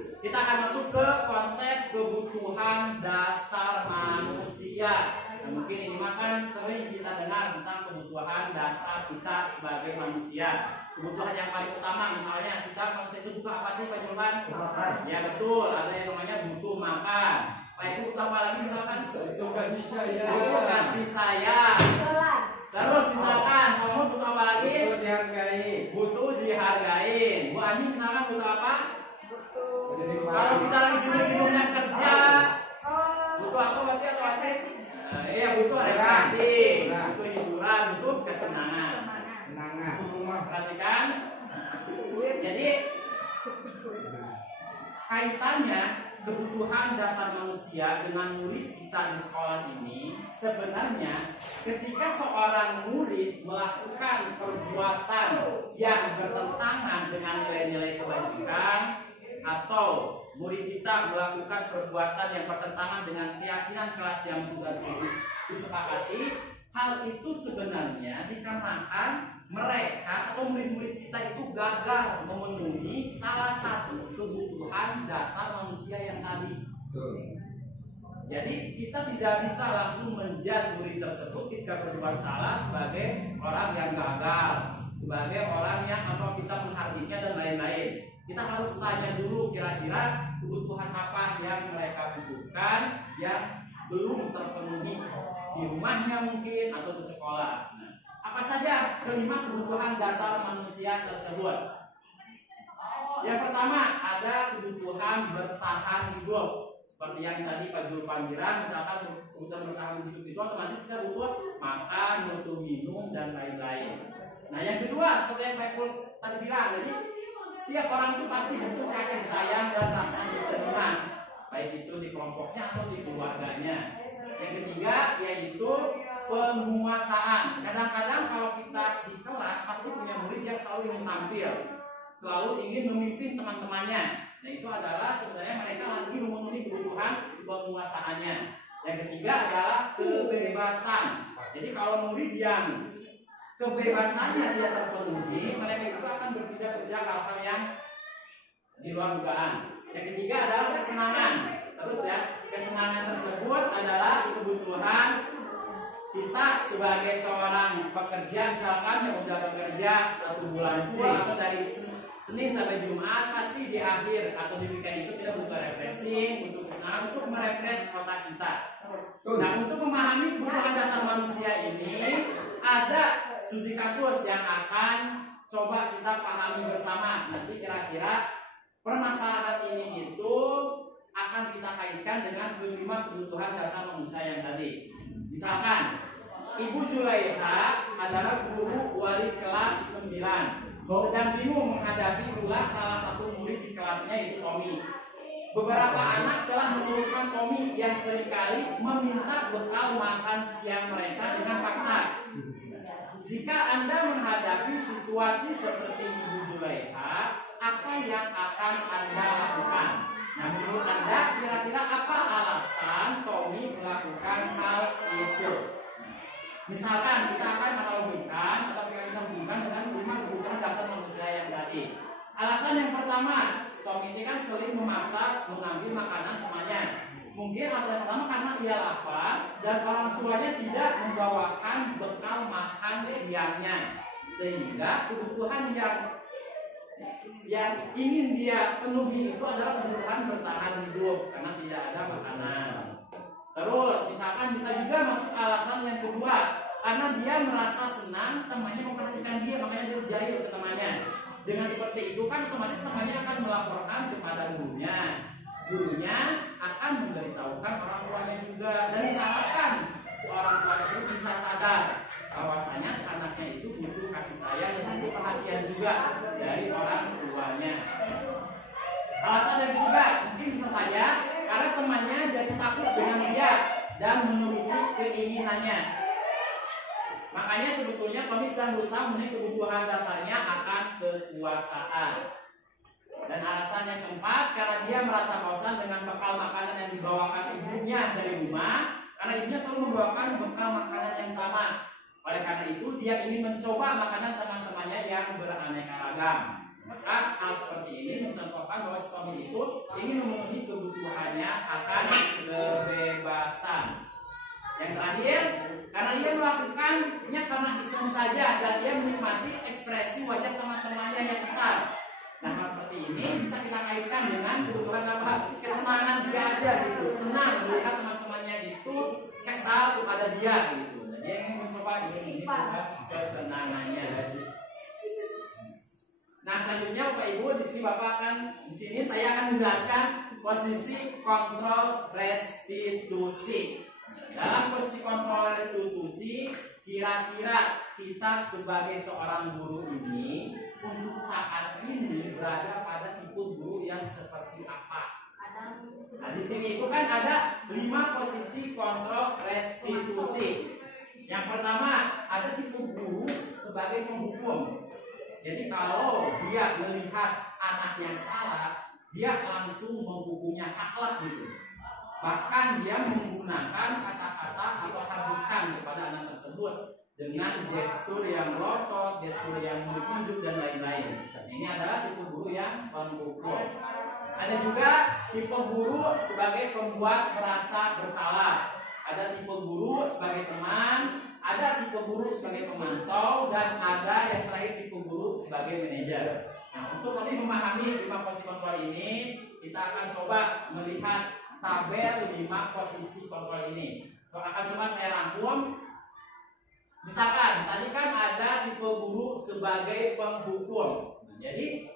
masuk ke konsep kebutuhan dasar manusia. Nah, mungkin ini makan sering kita dengar tentang kebutuhan dasar kita sebagai manusia. Kebutuhan yang paling utama misalnya kita manusia itu butuh apa sih Pak Julman? Ya betul, ada yang namanya butuh makan. Pak itu butuh apa lagi misalkan? Itu kasih saya. Butuh kasih sayang. Terus misalkan kamu butuh apa lagi? Butuh dihargai. Butuh dihargain. Bu Ani misalkan butuh apa? Kalau kita lagi jenuh-jenuhnya kerja, butuh apa berarti atau apa sih? Iya butuh rekreasi, butuh hiburan, butuh kesenangan. Senangan. Perhatikan. Jadi kaitannya kebutuhan dasar manusia dengan murid kita di sekolah ini sebenarnya ketika seorang murid melakukan perbuatan yang bertentangan dengan nilai-nilai kebajikan atau murid kita melakukan perbuatan yang bertentangan dengan keyakinan kelas yang sudah disepakati, hal itu sebenarnya dikarenakan mereka atau murid-murid kita itu gagal memenuhi salah satu kebutuhan dasar manusia yang tadi. Jadi kita tidak bisa langsung menjudge murid tersebut ketika berbuat salah sebagai orang yang gagal, sebagai orang yang apa kita menghargainya dan lain-lain. Kita harus tanya dulu kira-kira kebutuhan apa yang mereka butuhkan yang belum terpenuhi di rumahnya mungkin atau di sekolah. Nah, apa saja kelima kebutuhan dasar manusia tersebut? Yang pertama ada kebutuhan bertahan hidup. Seperti yang tadi Pak Julpan bilang, misalkan kebutuhan bertahan hidup itu otomatis kita butuh makan, butuh minum dan lain-lain. Nah yang kedua seperti yang Pak Pul tadi bilang, jadi setiap orang itu pasti butuh kasih sayang dan rasa diterima, baik itu di kelompoknya atau di keluarganya. Yang ketiga yaitu penguasaan. Kadang-kadang kalau kita di kelas pasti punya murid yang selalu ingin tampil, selalu ingin memimpin teman-temannya. Nah itu adalah sebenarnya mereka lagi memenuhi kebutuhan penguasaannya. Yang ketiga adalah kebebasan. Jadi kalau murid yang kebebasannya tidak terpenuhi, mereka itu akan berpindah-pindah hal-hal yang di luar dugaan. Yang ketiga adalah kesenangan. Terus ya, kesenangan tersebut adalah kebutuhan kita sebagai seorang pekerja, misalkan yang udah bekerja 1 bulan full atau dari Senin sampai Jumat, pasti di akhir atau di weekend itu kita butuh refreshing, butuh kesenangan untuk merefresh otak kita. Nah untuk memahami kebutuhan dasar manusia ini ada studi kasus yang akan coba kita pahami bersama. Nanti kira-kira permasalahan ini itu akan kita kaitkan dengan kelima kebutuhan dasar manusia yang tadi. Misalkan Ibu Zulaiha adalah guru wali kelas 9, sedang bingung menghadapi ulah salah satu murid di kelasnya yaitu Tommy. Beberapa anak telah mengeluhkan Tommy yang seringkali meminta bekal makan siang mereka dengan paksa. Jika Anda menghadapi situasi seperti Ibu Zulaiha, apa yang akan Anda lakukan? Nah, menurut Anda kira-kira apa alasan Tommy melakukan hal itu? Misalkan kita akan menghubungkan atau kita hubungkan dengan 5 kebutuhan dasar manusia yang tadi. Alasan yang pertama, Tommy ini kan sering memaksa mengambil makanan temannya. Mungkin alasan yang pertama karena ia lapar dan orang tuanya tidak membawakan bekal makan siangnya, sehingga kebutuhan yang ingin dia penuhi itu adalah kebutuhan bertahan hidup karena tidak ada makanan. Terus misalkan bisa juga masuk alasan yang kedua, karena dia merasa senang temannya memperhatikan dia, makanya dia berjahil ke temannya. Dengan seperti itu kan otomatis temannya akan melaporkan kepada gurunya. Gurunya akan memberitahukan orang tuanya juga, dan diharapkan seorang tua itu bisa sadar bahwasanya si anaknya itu butuh kasih sayang dan butuh perhatian juga dari orang tuanya. Alasan yang ketiga mungkin bisa saja karena temannya jadi takut dengan dia dan menuruti keinginannya. Makanya sebetulnya Tommy sedang berusaha memenuhi kebutuhan dasarnya akan kekuasaan. Dan alasan yang keempat karena dia merasa bosan dengan bekal makanan yang dibawakan ibunya dari rumah, karena ibunya selalu membawakan bekal makanan yang sama. Oleh karena itu dia ingin mencoba makanan teman-temannya yang beraneka ragam. Maka hal seperti ini mencontohkan bahwa suami itu ingin memenuhi kebutuhannya akan kebebasan. Yang terakhir, karena ia melakukannya karena iseng saja dan ia menikmati ekspresi wajah teman-temannya yang besar. Nah, hal seperti ini bisa kita kaitkan dengan kebutuhan apa? Kesenangan dia aja gitu. Senang melihat teman-temannya itu kesal kepada dia gitu. Dan dia ingin mencoba ini kesenangannya. Nah, selanjutnya Bapak Ibu di sini Bapak akan saya akan menjelaskan posisi kontrol restitusi. Dalam posisi kontrol restitusi, kira-kira kita sebagai seorang guru ini untuk saat ini berada pada tipe guru yang seperti apa? Nah, di sini itu kan ada 5 posisi kontrol restitusi. Yang pertama, ada tipe guru sebagai penghukum. Jadi kalau dia melihat anak yang salah, dia langsung menghukumnya saklek gitu. Bahkan dia menggunakan kata-kata atau habukan kepada anak tersebut dengan gestur yang melotot, gestur yang menunjuk dan lain-lain. Ini adalah tipe guru yang penghukum. Ada juga tipe guru sebagai pembuat merasa bersalah. Ada tipe guru sebagai teman, ada tipe guru sebagai pemantau, dan ada yang terakhir tipe guru sebagai manajer. Nah, untuk lebih memahami 5 posisi kontrol ini, kita akan coba melihat tabel 5 posisi kontrol ini. Akan coba saya rangkum. Misalkan tadi kan ada tipe guru sebagai penghukum. Jadi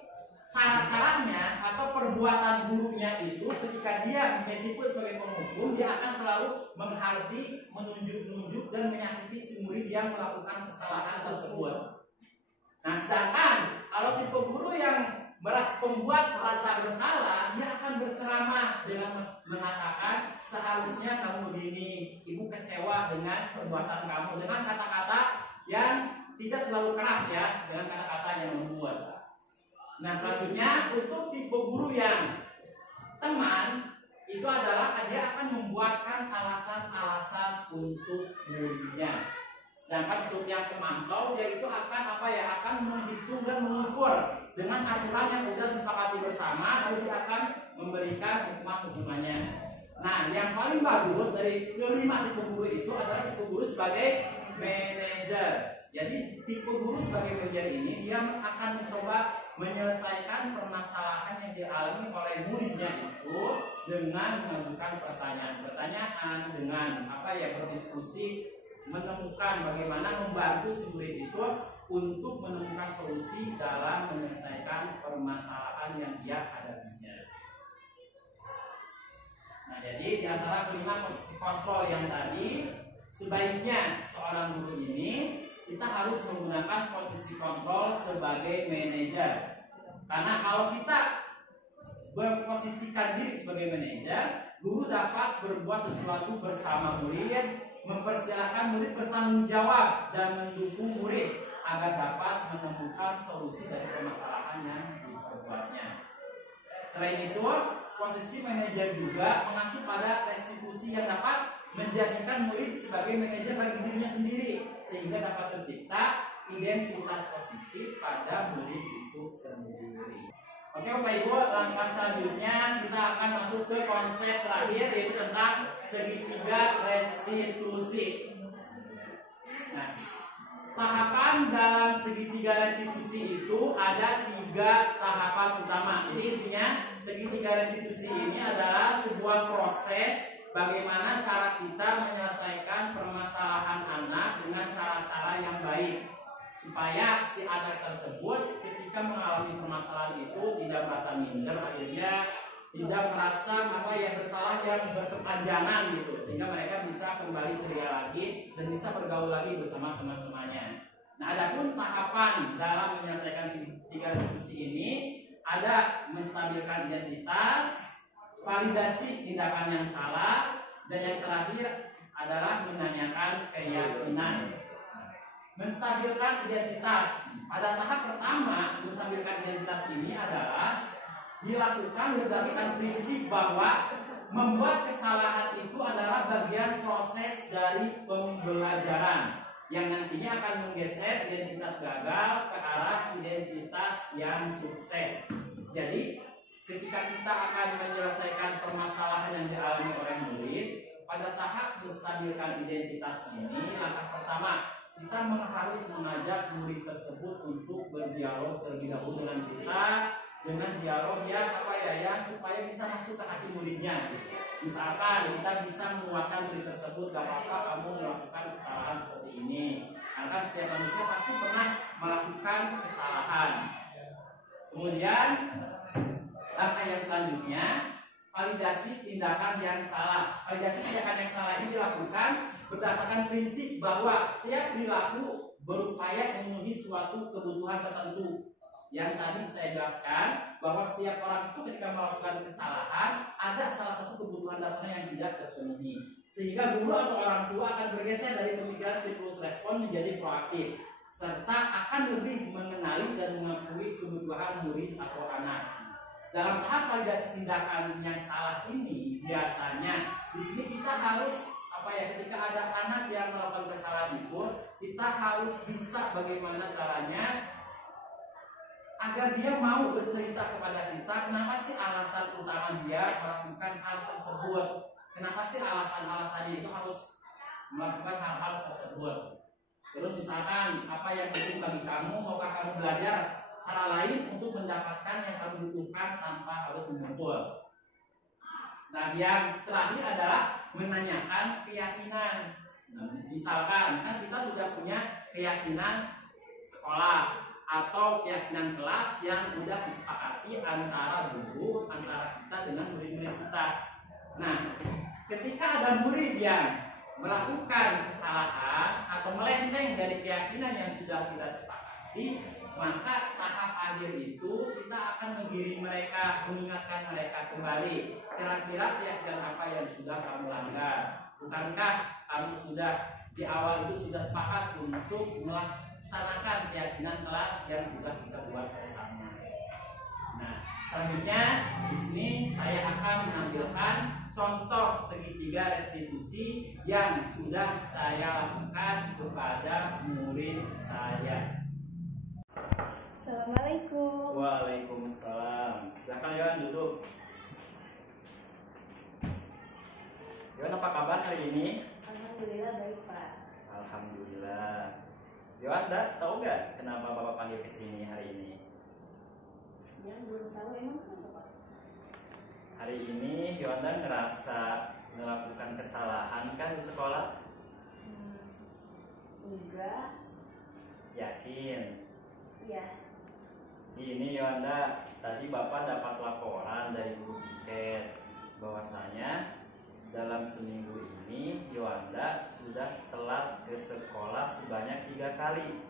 syarat-syaratnya atau perbuatan gurunya itu ketika dia punya tipe sebagai penghukum, dia akan selalu menghardik, menunjuk-nunjuk dan menyakiti si murid yang melakukan kesalahan tersebut. Nah, sedangkan kalau tipe guru yang pembuat merasa bersalah, dia akan berceramah dengan mengatakan seharusnya kamu begini, ibu kecewa dengan perbuatan kamu, dengan kata-kata yang tidak terlalu keras ya, dengan kata-kata yang membuat. Nah, selanjutnya untuk tipe guru yang teman, itu adalah dia akan membuatkan alasan-alasan untuk muridnya. Sedangkan untuk yang pemantau, dia itu akan akan menghitung dan mengukur dengan aturan yang sudah disepakati bersama, lalu dia akan memberikan hukuman-hukumannya. Nah, yang paling bagus dari kelima tipe guru itu adalah tipe guru sebagai manajer. Jadi tipe guru sebagai manajer ini dia akan mencoba menyelesaikan permasalahan yang dialami oleh muridnya itu dengan mengajukan pertanyaan-pertanyaan, dengan berdiskusi, menemukan bagaimana membantu si murid itu untuk menemukan solusi dalam menyelesaikan permasalahan yang dia hadapinya. Nah, jadi di antara kelima posisi kontrol yang tadi, sebaiknya seorang guru ini kita harus menggunakan posisi kontrol sebagai manajer. Karena kalau kita berposisikan diri sebagai manajer, guru dapat berbuat sesuatu bersama murid, mempersilahkan murid bertanggung jawab dan mendukung murid agar dapat menemukan solusi dari permasalahan yang diperbuatnya. Selain itu, posisi manajer juga mengacu pada restitusi yang dapat menjadikan murid sebagai manajer bagi dirinya sendiri, sehingga dapat tercipta identitas positif pada murid itu sendiri. Oke Bapak Ibu, langkah selanjutnya kita akan masuk ke konsep terakhir, yaitu tentang segitiga restitusi. Nah, tahapan dalam segitiga restitusi itu ada 3 tahapan utama. Jadi intinya segitiga restitusi ini adalah sebuah proses bagaimana cara kita menyelesaikan permasalahan anak dengan cara-cara yang baik, supaya si anak tersebut ketika mengalami permasalahan itu tidak merasa minder, akhirnya tidak merasa bersalah yang berkepanjangan gitu, sehingga mereka bisa kembali ceria lagi dan bisa bergaul lagi bersama teman-temannya. Nah, adapun tahapan dalam menyelesaikan tiga restitusi ini ada menstabilkan identitas, validasi tindakan yang salah, dan yang terakhir adalah menanyakan keyakinan. Menstabilkan identitas. Pada tahap pertama, menstabilkan identitas ini adalah dilakukan berdasarkan prinsip bahwa membuat kesalahan itu adalah bagian proses dari pembelajaran. yang nantinya akan menggeser identitas gagal ke arah identitas yang sukses. Jadi ketika kita akan menyelesaikan permasalahan yang dialami oleh murid, pada tahap menstabilkan identitas ini, langkah pertama kita harus mengajak murid tersebut untuk berdialog terlebih dahulu dengan kita, dengan dialog yang supaya bisa masuk ke hati muridnya. Misalkan kita bisa menguatkan murid tersebut, gak apa-apa kamu melakukan kesalahan seperti ini, karena setiap manusia pasti pernah melakukan kesalahan. Kemudian langkah yang selanjutnya, validasi tindakan yang salah. Validasi tindakan yang salah ini dilakukan berdasarkan prinsip bahwa setiap perilaku berupaya memenuhi suatu kebutuhan tertentu. Yang tadi saya jelaskan bahwa setiap orang itu ketika melakukan kesalahan ada salah satu kebutuhan dasarnya yang tidak terpenuhi, sehingga guru atau orang tua akan bergeser dari pemikiran siklus respon menjadi proaktif, serta akan lebih mengenali dan mengakui kebutuhan murid atau anak. Dalam tahap validasi tindakan yang salah ini, biasanya di sini kita harus ketika ada anak yang melakukan kesalahan itu, kita harus bisa bagaimana caranya agar dia mau bercerita kepada kita kenapa sih alasan utama dia melakukan hal tersebut, kenapa sih alasan-alasannya itu harus melakukan hal-hal tersebut. Terus misalkan apa yang penting bagi kamu, maukah kamu belajar cara lain untuk mendapatkan yang kamu butuhkan tanpa harus memukul. Nah, yang terakhir adalah menanyakan keyakinan. Nah, misalkan kan kita sudah punya keyakinan sekolah atau keyakinan kelas yang sudah disepakati antara guru, antara kita dengan murid-murid kita. Nah, ketika ada murid yang melakukan kesalahan atau melenceng dari keyakinan yang sudah kita sepakati, maka tahap akhir itu kita akan mengiring mereka, mengingatkan mereka kembali. Kira-kira keyakinan apa yang sudah kamu langgar? Bukankah kamu sudah di awal itu sudah sepakat untuk melaksanakan keyakinan kelas yang sudah kita buat bersama? Nah, selanjutnya di sini saya akan menampilkan contoh segitiga restitusi yang sudah saya lakukan kepada murid saya. Assalamualaikum. Waalaikumsalam. Silakan Yohan duduk. Yohan apa kabar hari ini? Alhamdulillah baik Pak. Alhamdulillah. Yohan tahu nggak kenapa Bapak panggil ke sini hari ini? Yang belum tahu emang kenapa Pak? Hari ini Yohan ngerasa melakukan kesalahan kan di sekolah? Enggak. Yakin? Iya. Ini Yohanda, tadi Bapak dapat laporan dari guru tiket bahwasanya dalam seminggu ini Yohanda sudah telat ke sekolah sebanyak 3 kali.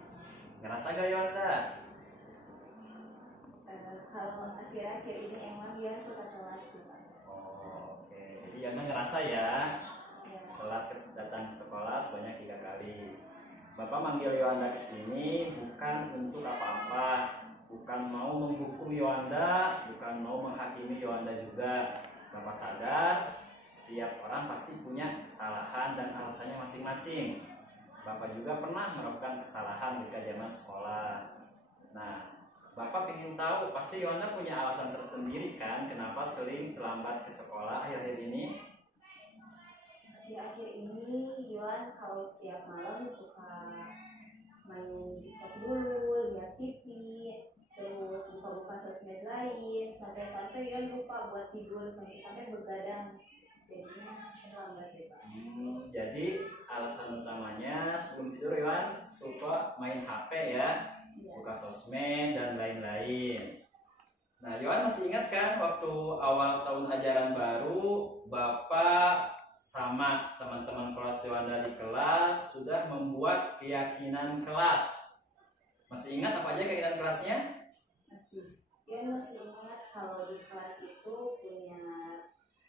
Ngerasa gak Yohanda? Kalau akhir-akhir ini emang dia suka telat sih Pak. Oh, oke. Jadi Yohanda ngerasa ya, Ya. telat datang ke sekolah sebanyak 3 kali. Bapak manggil Yohanda ke sini bukan untuk apa-apa, bukan mau menghukum Yohanda, bukan mau menghakimi Yohanda juga. Bapak sadar setiap orang pasti punya kesalahan dan alasannya masing-masing. Bapak juga pernah melakukan kesalahan ketika zaman sekolah. Nah, Bapak ingin tahu pasti Yohanda punya alasan tersendiri kan kenapa sering terlambat ke sekolah akhir-akhir ini? Di akhir ini Yohan kalau setiap malam suka main TikTok dulu, lihat TV, terus buka-buka sosmed lain, sampai-sampai Yohan lupa buat tidur, sampai begadang. Jadinya terlambat ya Pak. Jadi alasan utamanya sebelum tidur Yohan suka main HP ya, buka sosmed dan lain-lain. Nah, Yohan masih ingat kan waktu awal tahun ajaran baru Bapak sama teman-teman kelas Yohanda di kelas sudah membuat keyakinan kelas. Masih ingat apa aja keyakinan kelasnya? Masih. Yohan masih ingat kalau di kelas itu punya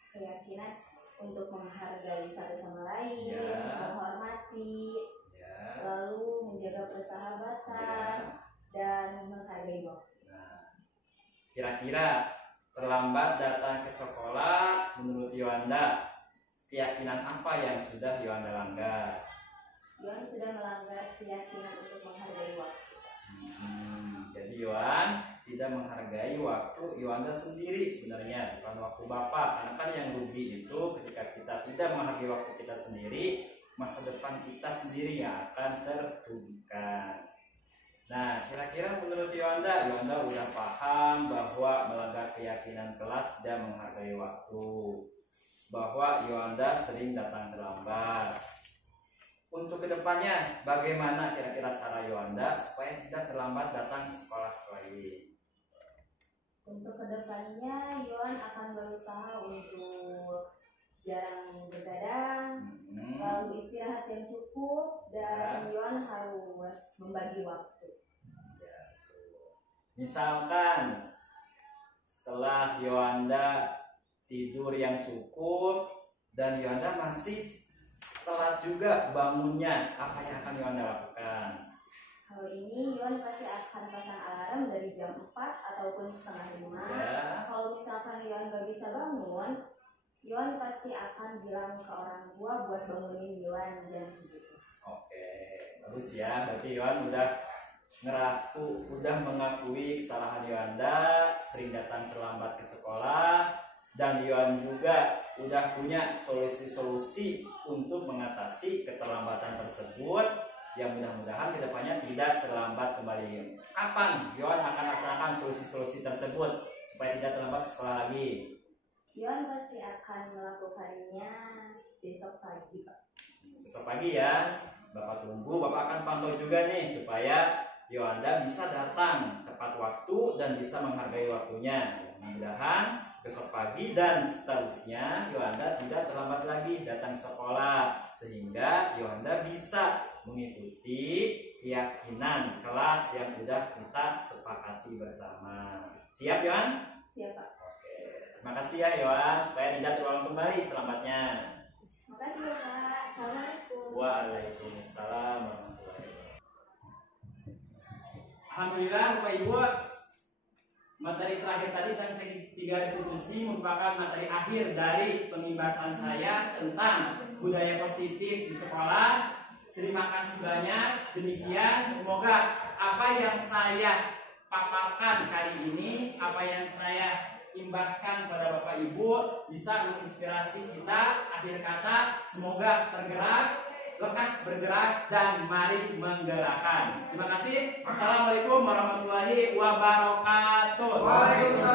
keyakinan untuk menghargai satu sama lain, menghormati, lalu menjaga persahabatan dan menghargai waktu. Nah, kira-kira terlambat datang ke sekolah menurut Yohanda, keyakinan apa yang sudah Yohanda langgar? Yohan sudah melanggar keyakinan untuk menghargai waktu. Jadi Yohan tidak menghargai waktu Yohanda sendiri sebenarnya, bukan waktu Bapak. Karena kan yang rugi itu ketika kita tidak menghargai waktu kita sendiri, masa depan kita sendiri yang akan terrugikan. Nah, kira-kira menurut Yohanda udah paham bahwa melanggar keyakinan kelas tidak menghargai waktu, bahwa Yohanda sering datang terlambat. Untuk kedepannya, bagaimana kira-kira cara Yohanda supaya tidak terlambat datang ke sekolah lagi? Untuk kedepannya, Yohan akan berusaha untuk jarang begadang, lalu istirahat yang cukup, dan Yohan harus membagi waktu. Misalkan setelah Yohanda tidur yang cukup dan Yohanda masih telat juga bangunnya, apa yang akan Yohanda lakukan? Kalau ini Yohan pasti akan pasang alarm dari jam 4 ataupun setengah 5. Ya. Kalau misalkan Yohan gak bisa bangun, Yohan pasti akan bilang ke orang tua buat bangunin Yohan jam segitu. Oke, bagus ya. Berarti Yohan udah mengakui kesalahan Yohanda, sering datang terlambat ke sekolah, dan Yohan juga udah punya solusi-solusi untuk mengatasi keterlambatan tersebut, yang mudah-mudahan kedepannya tidak terlambat kembali. Kapan Yohan akan laksanakan solusi-solusi tersebut supaya tidak terlambat ke sekolah lagi? Yohan pasti akan melakukannya besok pagi, Pak. Besok pagi ya, Bapak tunggu, Bapak akan pantau juga nih supaya Yohanda bisa datang tepat waktu dan bisa menghargai waktunya. Mudah-mudahan besok pagi dan seterusnya Yohanda tidak terlambat lagi datang ke sekolah, sehingga Yohanda bisa mengikuti keyakinan kelas yang sudah kita sepakati bersama. Siap Yohan? Siap, Pak. Oke, terima kasih ya Yohan, supaya tidak terulang kembali terlambatnya. Terima kasih, Bapak. Assalamualaikum. Waalaikumsalam warahmatullahi wabarakatuh. Alhamdulillah Bapak Ibu, materi terakhir tadi tentang segitiga restitusi merupakan materi akhir dari pembahasan saya tentang budaya positif di sekolah. Terima kasih banyak. Demikian, semoga apa yang saya paparkan kali ini, apa yang saya imbaskan pada Bapak Ibu bisa menginspirasi kita. Akhir kata, semoga tergerak, lekas bergerak, dan mari menggerakkan. Terima kasih. Assalamualaikum warahmatullahi wabarakatuh. Waalaikumsalam.